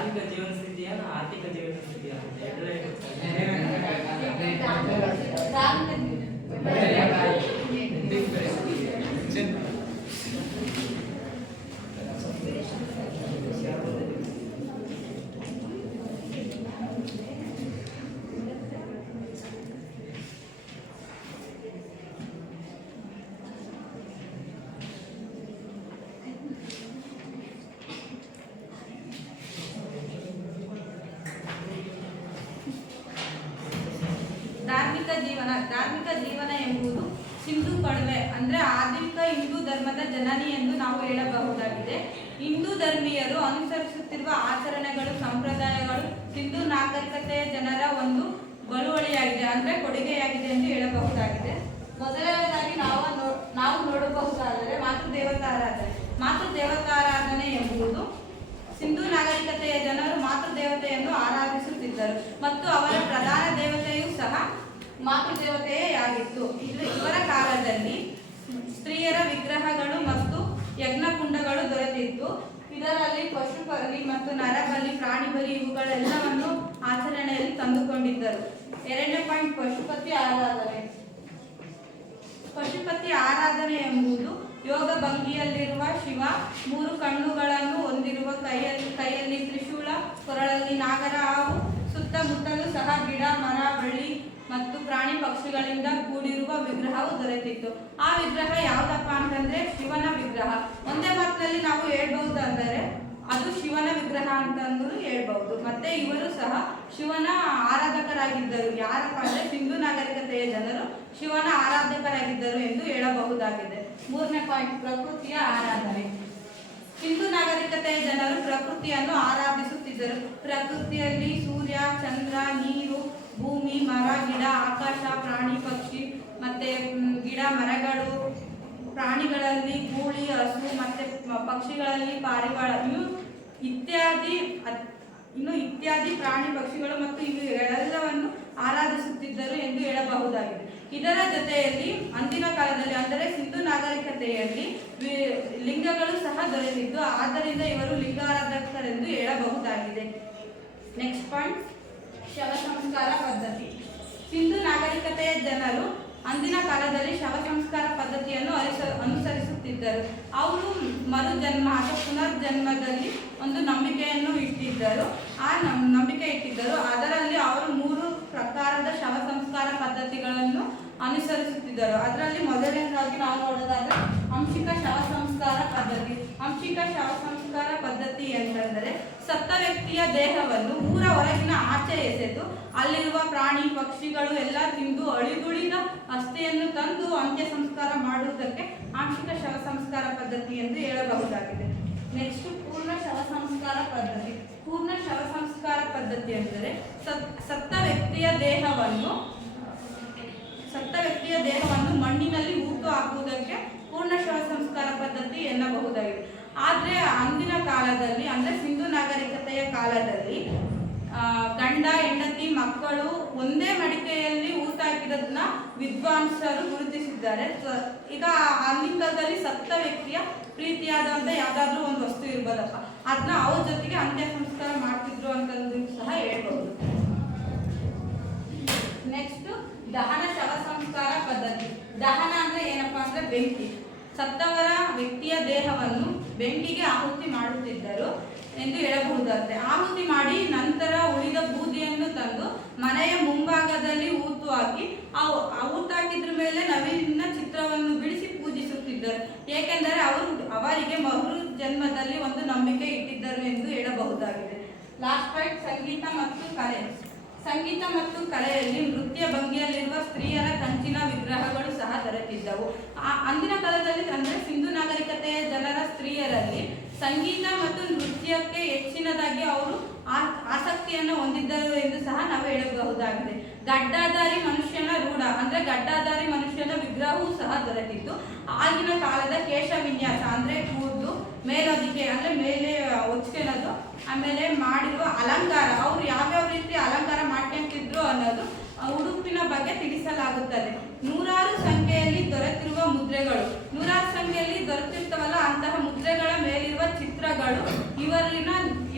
ಧಾರ್ಮಿಕ ಜೀವನ ಸ್ಥಿತಿಯನ್ನು ಆರ್ಥಿಕ ಜೀವನ ಸ್ಥಿತಿಯ ಎರಡರೇ ಧಾರ್ಮಿಕ ಜೀವನ ಎಂಬುದು ಸಿಂಧು ಕಣಿವೆ ಅಂದ್ರೆ ಆಧುನಿಕ ಹಿಂದೂ ಧರ್ಮದ ಜನನಿ ಎಂದು ನಾವು ಹೇಳಬಹುದಾಗಿದೆ. ಹಿಂದೂ ಧರ್ಮೀಯರು ಅನುಸರಿಸುತ್ತಿರುವ ಆಚರಣೆಗಳು, ಸಂಪ್ರದಾಯಗಳು ಸಿಂಧು ನಾಗರಿಕತೆಯ ಜನರ ಒಂದು ಬಳುವಳಿಯಾಗಿದೆ ಅಂದ್ರೆ ಕೊಡುಗೆಯಾಗಿದೆ ಎಂದು ಹೇಳಬಹುದಾಗಿದೆ. ಮೊದಲನೇದಾಗಿ ನಾವು ನೋಡಬಹುದಾದರೆ ಮಾತೃದೇವತಾರಾಧನೆ ಎಂಬುದು ಸಿಂಧು ನಾಗರಿಕತೆಯ ಜನರು ಮಾತೃದೇವತೆಯನ್ನು ಆರಾಧಿಸುತ್ತಿದ್ದರು ಮತ್ತು ಅವರ ಪ್ರಧಾನ ದೇವತೆಯೂ ಸಹ ಮಾತೃದೇವತೆಯೇ ಆಗಿತ್ತು. ಇವರ ಕಾಲದಲ್ಲಿ ಸ್ತ್ರೀಯರ ವಿಗ್ರಹಗಳು ಮತ್ತು ಯಜ್ಞಕುಂಡಗಳು ದೊರೆತಿದ್ದು, ಇದರಲ್ಲಿ ಪಶು ಬಲಿ ಮತ್ತು ನರಬಲಿ, ಪ್ರಾಣಿ ಬಲಿ ಇವುಗಳೆಲ್ಲವನ್ನು ಆಚರಣೆಯಲ್ಲಿ ತಂದುಕೊಂಡಿದ್ದರು. 2ನೇ ಪಾಯಿಂಟ್ ಪಶುಪತಿ ಆರಾಧನೆ ಎಂಬುದು ಯೋಗ ಭಂಗಿಯಲ್ಲಿರುವ ಶಿವ, 3 ಕಣ್ಣುಗಳನ್ನು ಹೊಂದಿರುವ, ಕೈಯಲ್ಲಿ ತ್ರಿಶೂಲ, ಕೊರಳಲ್ಲಿ ನಾಗರ ಹಾವು, ಸುತ್ತಮುತ್ತಲೂ ಸಹ ಗಿಡ, ಮರ, ಬಳ್ಳಿ ಮತ್ತು ಪ್ರಾಣಿ ಪಕ್ಷಿಗಳಿಂದ ಕೂಡಿರುವ ವಿಗ್ರಹವು ದೊರೆತಿತ್ತು. ಆ ವಿಗ್ರಹ ಯಾವ್ದಪ್ಪ ಅಂತಂದ್ರೆ ಶಿವನ ವಿಗ್ರಹ. ಒಂದೇ ಮಾತಿನಲ್ಲಿ ನಾವು ಹೇಳ್ಬಹುದು ಅಂದರೆ ಅದು ಶಿವನ ವಿಗ್ರಹ ಅಂತಂದು ಹೇಳ್ಬಹುದು. ಮತ್ತೆ ಇವರು ಸಹ ಶಿವನ ಆರಾಧಕರಾಗಿದ್ದರು. ಯಾರಪ್ಪ ಅಂದ್ರೆ ಸಿಂಧು ನಾಗರಿಕತೆಯ ಜನರು ಶಿವನ ಆರಾಧಕರಾಗಿದ್ದರು ಎಂದು ಹೇಳಬಹುದಾಗಿದೆ. 3ನೇ ಪಾಯಿಂಟ್ ಪ್ರಕೃತಿಯ ಆರಾಧನೆ. ಸಿಂಧು ನಾಗರಿಕತೆಯ ಜನರು ಪ್ರಕೃತಿಯನ್ನು ಆರಾಧಿಸುತ್ತಿದ್ದರು. ಪ್ರಕೃತಿಯಲ್ಲಿ ಸೂರ್ಯ, ಚಂದ್ರ, ನೀರು, ಭೂಮಿ, ಮರ, ಗಿಡ, ಆಕಾಶ, ಪ್ರಾಣಿ, ಪಕ್ಷಿ, ಮತ್ತೆ ಗಿಡ, ಮರಗಳು, ಪ್ರಾಣಿಗಳಲ್ಲಿ ಗೂಳಿ, ಹಸು, ಮತ್ತೆ ಪಕ್ಷಿಗಳಲ್ಲಿ ಪಾರಿವಾಳ, ಇನ್ನು ಇತ್ಯಾದಿ ಪ್ರಾಣಿ ಪಕ್ಷಿಗಳು ಮತ್ತು ಇವೆಲ್ಲವನ್ನು ಆರಾಧಿಸುತ್ತಿದ್ದರು ಎಂದು ಹೇಳಬಹುದಾಗಿದೆ. ಇದರ ಜೊತೆಯಲ್ಲಿ ಅಂದಿನ ಕಾಲದಲ್ಲಿ ಅಂದರೆ ಸಿಂಧು ನಾಗರಿಕತೆಯಲ್ಲಿ ಲಿಂಗಗಳು ಸಹ ದೊರೆತಿದ್ದು, ಆದ್ದರಿಂದ ಇವರು ಲಿಂಗಾರಾಧಕರೆಂದು ಹೇಳಬಹುದಾಗಿದೆ. ನೆಕ್ಸ್ಟ್ ಪಾಯಿಂಟ್ ಶವ ಸಂಸ್ಕಾರ ಪದ್ಧತಿ. ಸಿಂಧು ನಾಗರಿಕತೆಯ ಜನರು ಅಂದಿನ ಕಾಲದಲ್ಲಿ ಶವ ಸಂಸ್ಕಾರ ಪದ್ಧತಿಯನ್ನು ಅನುಸರಿಸುತ್ತಿದ್ದರು. ಅವರು ಮರುಜನ್ಮ ಅಥವಾ ಪುನರ್ಜನ್ಮದಲ್ಲಿ ಒಂದು ನಂಬಿಕೆಯನ್ನು ಇಟ್ಟಿದ್ದರು. ಅದರಲ್ಲಿ ಅವರು 3 ಪ್ರಕಾರದ ಶವ ಸಂಸ್ಕಾರ ಪದ್ಧತಿಗಳನ್ನು ಅನುಸರಿಸುತ್ತಿದ್ದರು. ಅದರಲ್ಲಿ ಮೊದಲನೇದಾಗಿ ನಾವು ನೋಡೋದಾದ್ರೆ ಅಂಶಿಕ ಶವ ಸಂಸ್ಕಾರ ಪದ್ಧತಿ. ಅಂಶಿಕ ಶವ ಸಂಸ್ಕಾರ ಪದ್ಧತಿ ಎಂದರೆ ಸತ್ತ ವ್ಯಕ್ತಿಯ ದೇಹವನ್ನು ಊರ ಹೊರಗಿನ ಆಚೆ ಎಸೆದು ಅಲ್ಲಿರುವ ಪ್ರಾಣಿ ಪಕ್ಷಿಗಳು ಎಲ್ಲ ತಿಂದು ಅಳಿದುಳಿದ ಅಸ್ಥಿಯನ್ನು ತಂದು ಅಂತ್ಯ ಸಂಸ್ಕಾರ ಮಾಡುವುದಕ್ಕೆ ಆಂಶಿಕ ಶವ ಸಂಸ್ಕಾರ ಪದ್ಧತಿ ಎಂದು ಹೇಳಬಹುದಾಗಿದೆ. ನೆಕ್ಸ್ಟ್ ಪೂರ್ಣ ಶವ ಸಂಸ್ಕಾರ ಪದ್ಧತಿ. ಪೂರ್ಣ ಶವ ಸಂಸ್ಕಾರ ಪದ್ಧತಿ ಎಂದರೆ ಸತ್ತ ವ್ಯಕ್ತಿಯ ದೇಹವನ್ನು ಮಣ್ಣಿನಲ್ಲಿ ಹೂತು ಹಾಕುವುದಕ್ಕೆ ಪೂರ್ಣ ಶವ ಸಂಸ್ಕಾರ ಪದ್ಧತಿ ಎನ್ನಬಹುದಾಗಿದೆ. ಆದರೆ ಅಂದಿನ ಕಾಲದಲ್ಲಿ ಅಂದರೆ ಸಿಂಧು ನಾಗರಿಕತೆಯ ಕಾಲದಲ್ಲಿ ಗಂಡ, ಹೆಂಡತಿ, ಮಕ್ಕಳು ಒಂದೇ ಮಡಿಕೆಯಲ್ಲಿ ಊತಾಕಿರೋದನ್ನ ವಿದ್ವಾಂಸರು ಗುರುತಿಸಿದ್ದಾರೆ. ಈಗ ಅಂದಿನ ಕಾಲದಲ್ಲಿ ಸತ್ತ ವ್ಯಕ್ತಿಯ ಪ್ರೀತಿಯಾದಂಥ ಯಾವುದಾದ್ರೂ ಒಂದು ವಸ್ತು ಇರ್ಬೋದಪ್ಪ, ಅದನ್ನ ಅವ್ರ ಜೊತೆಗೆ ಅಂತ್ಯ ಸಂಸ್ಕಾರ ಮಾಡ್ತಿದ್ರು ಅಂತಂದು ಸಹ ಹೇಳ್ಬಹುದು. ನೆಕ್ಸ್ಟ್ ದಹನ ಶವ ಸಂಸ್ಕಾರ ಪದ್ಧತಿ. ದಹನ ಅಂದ್ರೆ ಏನಪ್ಪಾ ಅಂದ್ರೆ ಬೆಂಕಿ. ಸತ್ತವರ ವ್ಯಕ್ತಿಯ ದೇಹವನ್ನು ಬೆಂಕಿಗೆ ಆಹುತಿ ಮಾಡುತ್ತಿದ್ದರು ಎಂದು ಹೇಳಬಹುದಾಗಿದೆ. ಆಹುತಿ ಮಾಡಿ ನಂತರ ಉಳಿದ ಬೂದಿಯನ್ನು ತಂದು ಮನೆಯ ಮುಂಭಾಗದಲ್ಲಿ ಊತು ಹಾಕಿ ಊತಾಕಿದ್ರ ಮೇಲೆ ನವಿಲಿನ ಚಿತ್ರವನ್ನು ಬಿಡಿಸಿ ಪೂಜಿಸುತ್ತಿದ್ದರು. ಏಕೆಂದರೆ ಅವರಿಗೆ ಮರು ಜನ್ಮದಲ್ಲಿ ಒಂದು ನಂಬಿಕೆ ಇಟ್ಟಿದ್ದರು ಎಂದು ಹೇಳಬಹುದಾಗಿದೆ. ಲಾಸ್ಟ್ ಪಾಯಿಂಟ್ ಸಂಗೀತ ಮತ್ತು ಕಲೆ. ಸಂಗೀತ ಮತ್ತು ಕಲೆಯಲ್ಲಿ ನೃತ್ಯ ಭಂಗಿಯಲ್ಲಿರುವ ಸ್ತ್ರೀಯರ ಕಂಚಿನ ವಿಗ್ರಹಗಳು ಸಹ ದೊರೆತಿದ್ದವು. ಅಂದಿನ ಕಾಲದಲ್ಲಿ ಅಂದರೆ ಸಿಂಧು ನಾಗರಿಕತೆಯ ಜನರ ಸ್ತ್ರೀಯರಲ್ಲಿ ಸಂಗೀತ ಮತ್ತು ನೃತ್ಯಕ್ಕೆ ಹೆಚ್ಚಿನದಾಗಿ ಅವರು ಆಸಕ್ತಿಯನ್ನು ಹೊಂದಿದ್ದರು ಎಂದು ಸಹ ನಾವು ಹೇಳಬಹುದಾಗಿದೆ. ಗಡ್ಡಾಧಾರಿ ಮನುಷ್ಯನ ರೂಢ ಅಂದರೆ ಗಡ್ಡಾಧಾರಿ ಮನುಷ್ಯನ ವಿಗ್ರಹವೂ ಸಹ ದೊರೆತಿತ್ತು. ಆಗಿನ ಕಾಲದ ಕೇಶ ವಿನ್ಯಾಸ ಅಂದರೆ ಕೂದಲು ಮೇಲೊದಿಕೆ ಅಂದರೆ ಮೇಲೆ ಹೊಚ್ಕೊಳ್ಳೋದು, ಆಮೇಲೆ ಮಾಡಿರುವ ಅಲಂಕಾರ, ಅವರು ಯಾವ್ಯಾವ ರೀತಿ ಅಲಂಕಾರ ಮಾಡ್ಕೊಂತಿದ್ರು ಅನ್ನೋದು ಉಡುಪಿನ ಬಗ್ಗೆ ತಿಳಿಸಲಾಗುತ್ತದೆ. 100 ಸಂಖ್ಯೆಯಲ್ಲಿ ದೊರೆತಿರುವ ಮುದ್ರೆಗಳು, 100 ಸಂಖ್ಯೆಯಲ್ಲಿ ದೊರೆತಿರ್ತವಲ್ಲ ಅಂತಹ ಮುದ್ರೆಗಳ ಮೇಲಿರುವ ಚಿತ್ರಗಳು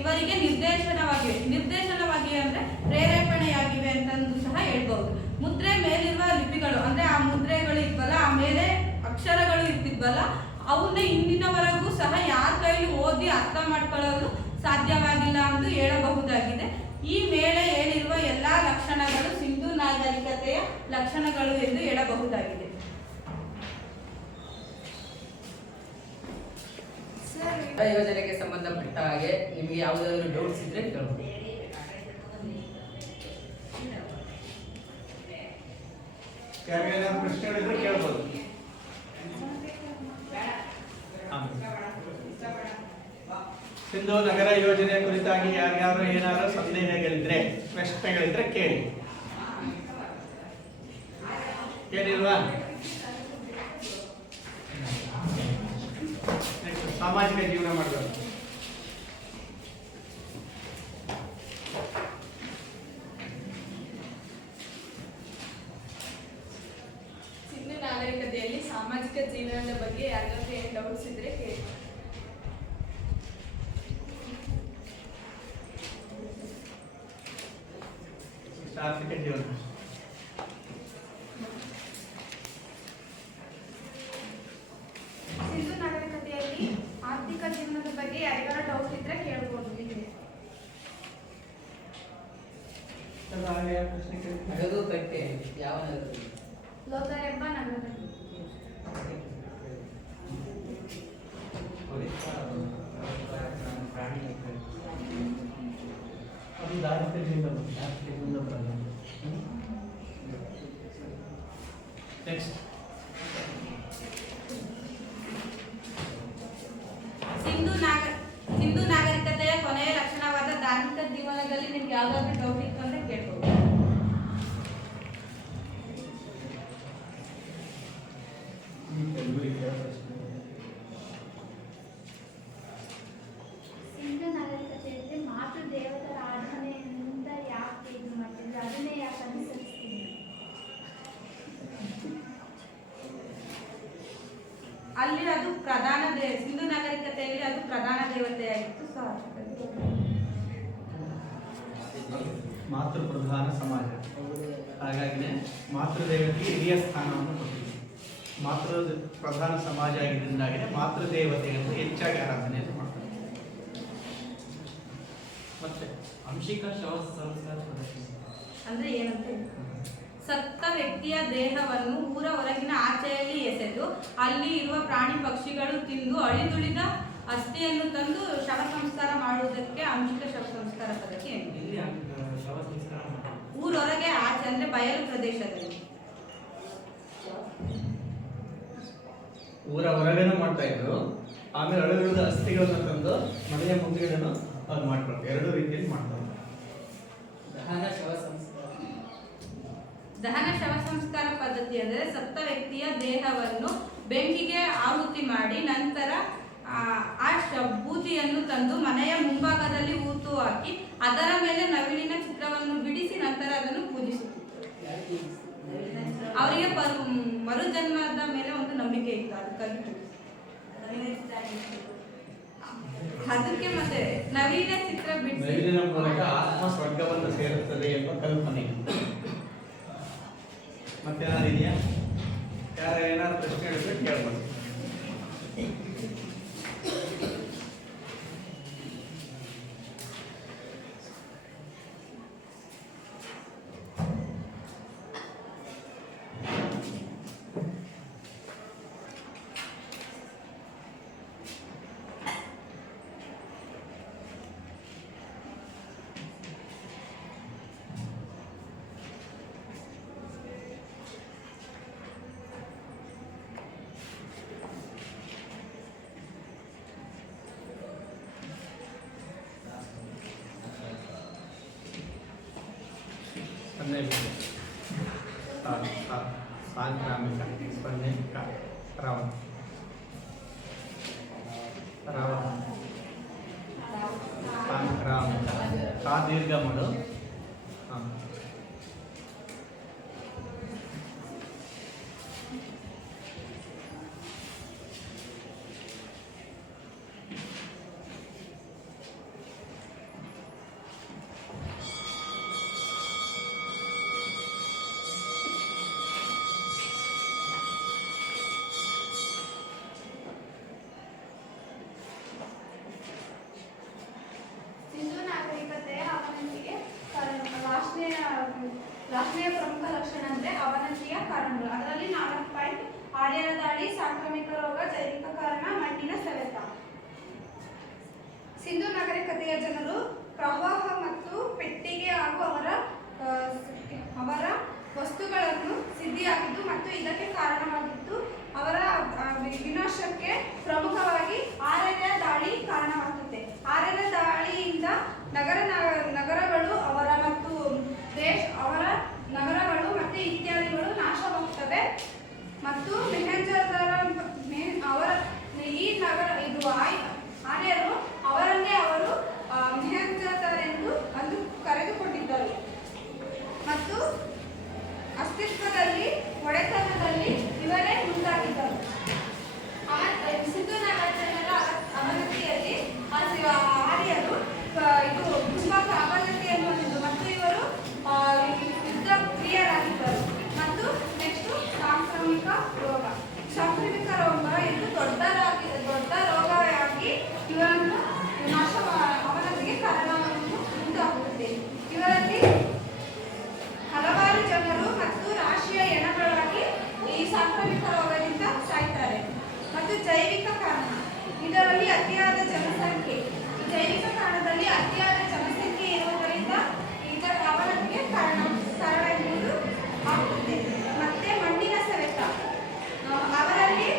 ಇವರಿಗೆ ನಿರ್ದೇಶನವಾಗಿವೆ ಅಂದ್ರೆ ಪ್ರೇರೇಪಣೆಯಾಗಿವೆ ಅಂತಂದು ಸಹ ಹೇಳ್ಬಹುದು. ಮುದ್ರೆ ಮೇಲಿರುವ ಲಿಪಿಗಳು ಅಂದ್ರೆ ಆ ಮುದ್ರೆಗಳು ಇದ್ವಲ್ಲ, ಆ ಮೇಲೆ ಅಕ್ಷರಗಳು ಇರ್ತಿದ್ವಲ್ಲ, ಅವನ್ನ ಇಂದಿನವರೆಗೂ ಸಹ ಯಾರ ಕೈಲಿ ಓದಿ ಅರ್ಥ ಮಾಡ್ಕೊಳ್ಳಲು ಸಾಧ್ಯವಾಗಿಲ್ಲ ಎಂದು ಹೇಳಬಹುದಾಗಿದೆ. ಈ ಮೇಲೆ ಹೇಳಿರುವ ಎಲ್ಲಾ ಲಕ್ಷಣಗಳು ಸಿಂಧು ನಾಗರಿಕತೆಯ ಲಕ್ಷಣಗಳು ಎಂದು ಹೇಳಬಹುದಾಗಿದೆ. ಯೋಜನೆಗೆ ಸಂಬಂಧಪಟ್ಟ ಹಾಗೆ ನಿಮಗೆ ಯಾವುದಾದ್ರು ಡೌಟ್ಸ್ ಇದ್ರೆ ಕೇಳಬಹುದು. ಯಾರಿಗೇನಾದ್ರು ಪ್ರಶ್ನೆಗಳಿದ್ರೆ ಕೇಳ್ಬೋದು. ಸಿಂಧು ನಗರ ಯೋಜನೆ ಕುರಿತಾಗಿ ಯಾರ್ಯಾರು ಏನಾದ್ರು ಸಂದೇಹಗಳಿದ್ರೆ ಪ್ರಶ್ನೆಗಳಿದ್ರೆ ಕೇಳಿಲ್ವಾ? ಸಾಮಾಜಿಕ ಜೀವನ ಮಾಡಬೇಕು. ಸಿಂಧು ನಾಗರಿಕತೆಯಲ್ಲಿ ಸಾಮಾಜಿಕ ಜೀವನದ ಬಗ್ಗೆ ಯಾರಿಗಾದ್ರೂ ಏನು ಡೌಟ್ಸ್ ಇದ್ರೆ ಕೇಳಿ. ಆರ್ಥಿಕ ಜೀವನ ಸಿಂಧು ನಾಗರಿಕತೆಯಲ್ಲಿ ಆರ್ಥಿಕ ಜೀವನದ ಬಗ್ಗೆ ಯಾರಿಗಾರ ಡೌಟ್ ಇದ್ರೆ ಕೇಳ್ಬೋದು. ನಗದು ಕಟ್ಟೆ ಯಾವ ನಗರದಲ್ಲಿ? ಲೋಕರೆಂಬ ನಗರದಲ್ಲಿ. ಅದು ಧಾರ್ಮಿಕ ಜೀವನ. ನೆಕ್ಸ್ಟ್ ಸಿಂಧು ನಾಗರಿಕತೆಯ ಕೊನೆಯ ಲಕ್ಷಣವಾದ ಧಾರ್ಮಿಕ ಜೀವನದಲ್ಲಿ ನಿಮ್ಗೆ ಯಾವ್ದಾದ್ರು ಡೌಟ್ ಇತ್ತು ಅಂದ್ರೆ ಕೇಳ್ಬೋದು. ಸಿಂಧು ನಾಗರಿಕತೆಯಲ್ಲಿ ಮಾತೃ ದೇವತರ ಆರಾಧನೆಯಿಂದ ಯಾಕೆ ಇದು ಮಾಡ್ತಿದ್ರು, ಅದನ್ನೇ ಯಾಕೆ ಅನುಸರಿಸ್ತಿದ್ರು? ಅಲ್ಲಿ ಅದು ಸಿಂಧು ನಾಗರಿಕತೆಯಲ್ಲಿ ಅದು ಪ್ರಧಾನ ದೇವತೆಯಾಗಿತ್ತು. ಸೊ ಮಾತೃ ಪ್ರಧಾನ ಸಮಾಜ, ಹಾಗಾಗಿನೇ ಮಾತೃದೇವತೆಗೆ ಹಿರಿಯ ಸ್ಥಾನವನ್ನು ಕೊಟ್ಟಿದೆ. ಮಾತೃ ಪ್ರಧಾನ ಸಮಾಜ ಆಗಿದ್ದರಿಂದಾಗಿನೇ ಮಾತೃದೇವತೆಯನ್ನು ಹೆಚ್ಚಾಗಿ ಆರಾಧನೆಯನ್ನು ಮಾಡ್ತಾರೆ. ಮತ್ತೆ ಅಂಶಿಕ ಶವ ಸಂಸ್ಕಾರ ಪದ್ಧತಿ ಅಂದ್ರೆ ಏನಂತ ಸತ್ತ ವ್ಯಕ್ತಿಯ ದೇಹವನ್ನು ಊರ ಹೊರಗಿನ ಆಚೆಯಲ್ಲಿ ಎಸೆದು ಅಲ್ಲಿ ಇರುವ ಪ್ರಾಣಿ ಪಕ್ಷಿಗಳು ತಿಂದು ಅಳಿದುಳಿದ ಅಸ್ಥಿಯನ್ನು ತಂದು ಶವ ಸಂಸ್ಕಾರ ಮಾಡುವುದಕ್ಕೆ ಅಂಶಿಕ ಶವ ಸಂಸ್ಕಾರ ಪದ್ಧತಿ ಎನ್ನುವುದು. ಇಲ್ಲಿ ಶವ ಸಂಸ್ಕಾರ ಮಾಡ್ತಾರೆ. ಊರೊಳಗೆ ಆಚೆ ಅಂದ್ರೆ ಬಯಲು ಪ್ರದೇಶದಲ್ಲಿ. ಊರ ಹೊರಗೇನೂ ಮಾಡ್ತಾ ಇದ್ರು, ಆಮೇಲೆ ಅಳಿದ ಅಸ್ಥಿಗಳನ್ನು ತಂದು ಮನೆಯ ಮುಂದೆನೂ ಅದು ಮಾಡ್ಕೊಳ್ತಾರೆ. ಎರಡು ರೀತಿಯಲ್ಲಿ ಮಾಡ್ತಾರೆ. ದಹನ ಶವ ಸಂಸ್ಕಾರ ಪದ್ಧತಿ ಅಂದರೆ ಸತ್ತ ವ್ಯಕ್ತಿಯ ದೇಹವನ್ನು ಬೆಂಕಿಗೆ ಆಹುತಿ ಮಾಡಿ ನಂತರ ಆ ಬೂದಿಯನ್ನು ತಂದು ಮನೆಯ ಮುಂಭಾಗದಲ್ಲಿ ಹೂತು ಹಾಕಿ ಅದರ ಮೇಲೆ ನವಿಲಿನ ಚಿತ್ರವನ್ನು ಬಿಡಿಸಿ ನಂತರ ಅದನ್ನು ಪೂಜಿಸುತ್ತಿದ್ದರು. ಅವರಿಗೆ ಮರುಜನ್ಮದ ಮೇಲೆ ಒಂದು ನಂಬಿಕೆ ಇತ್ತು, ಅದಕ್ಕಾಗಿ ಅದಕ್ಕೆ ಮತ್ತೆ ನವಿಲಿನ ಚಿತ್ರ ಬಿಡಿಸಿ ನವಿಲಿನ ಮೂಲಕ ಆತ್ಮ ಸ್ವರ್ಗವನ್ನು ಸೇರುತ್ತದೆ ಎಂಬ ಕಲ್ಪನೆ. ಮತ್ತೇನಾದ್ರು ಇದೆಯಾ? ಯಾರು ಏನಾದ್ರು ಪ್ರಶ್ನೆ ಹೇಳಿದ್ರೆ ಕೇಳ್ಬೋದು. ಸಾಂಕ್ರಾಮಿಕ ಸ್ಪಂದನಿಕ ರಾವಣ ಸಾಂಕ್ರಾಮಿಕ ದೀರ್ಘ ಮಾಡು. ಅತಿಯಾದ ಜನಸಂಖ್ಯೆ, ಜೈವಿಕ ತಾಣದಲ್ಲಿ ಅತಿಯಾದ ಜನಸಂಖ್ಯೆ ಇರುವುದರಿಂದ ಇದರ ಅವಲಂಬನೆಗೆ ಕಾರಣ ಎಂಬುದು ಆಗುತ್ತದೆ. ಮತ್ತೆ ಮಣ್ಣಿನ ಸವೆತ, ಅವರಲ್ಲಿ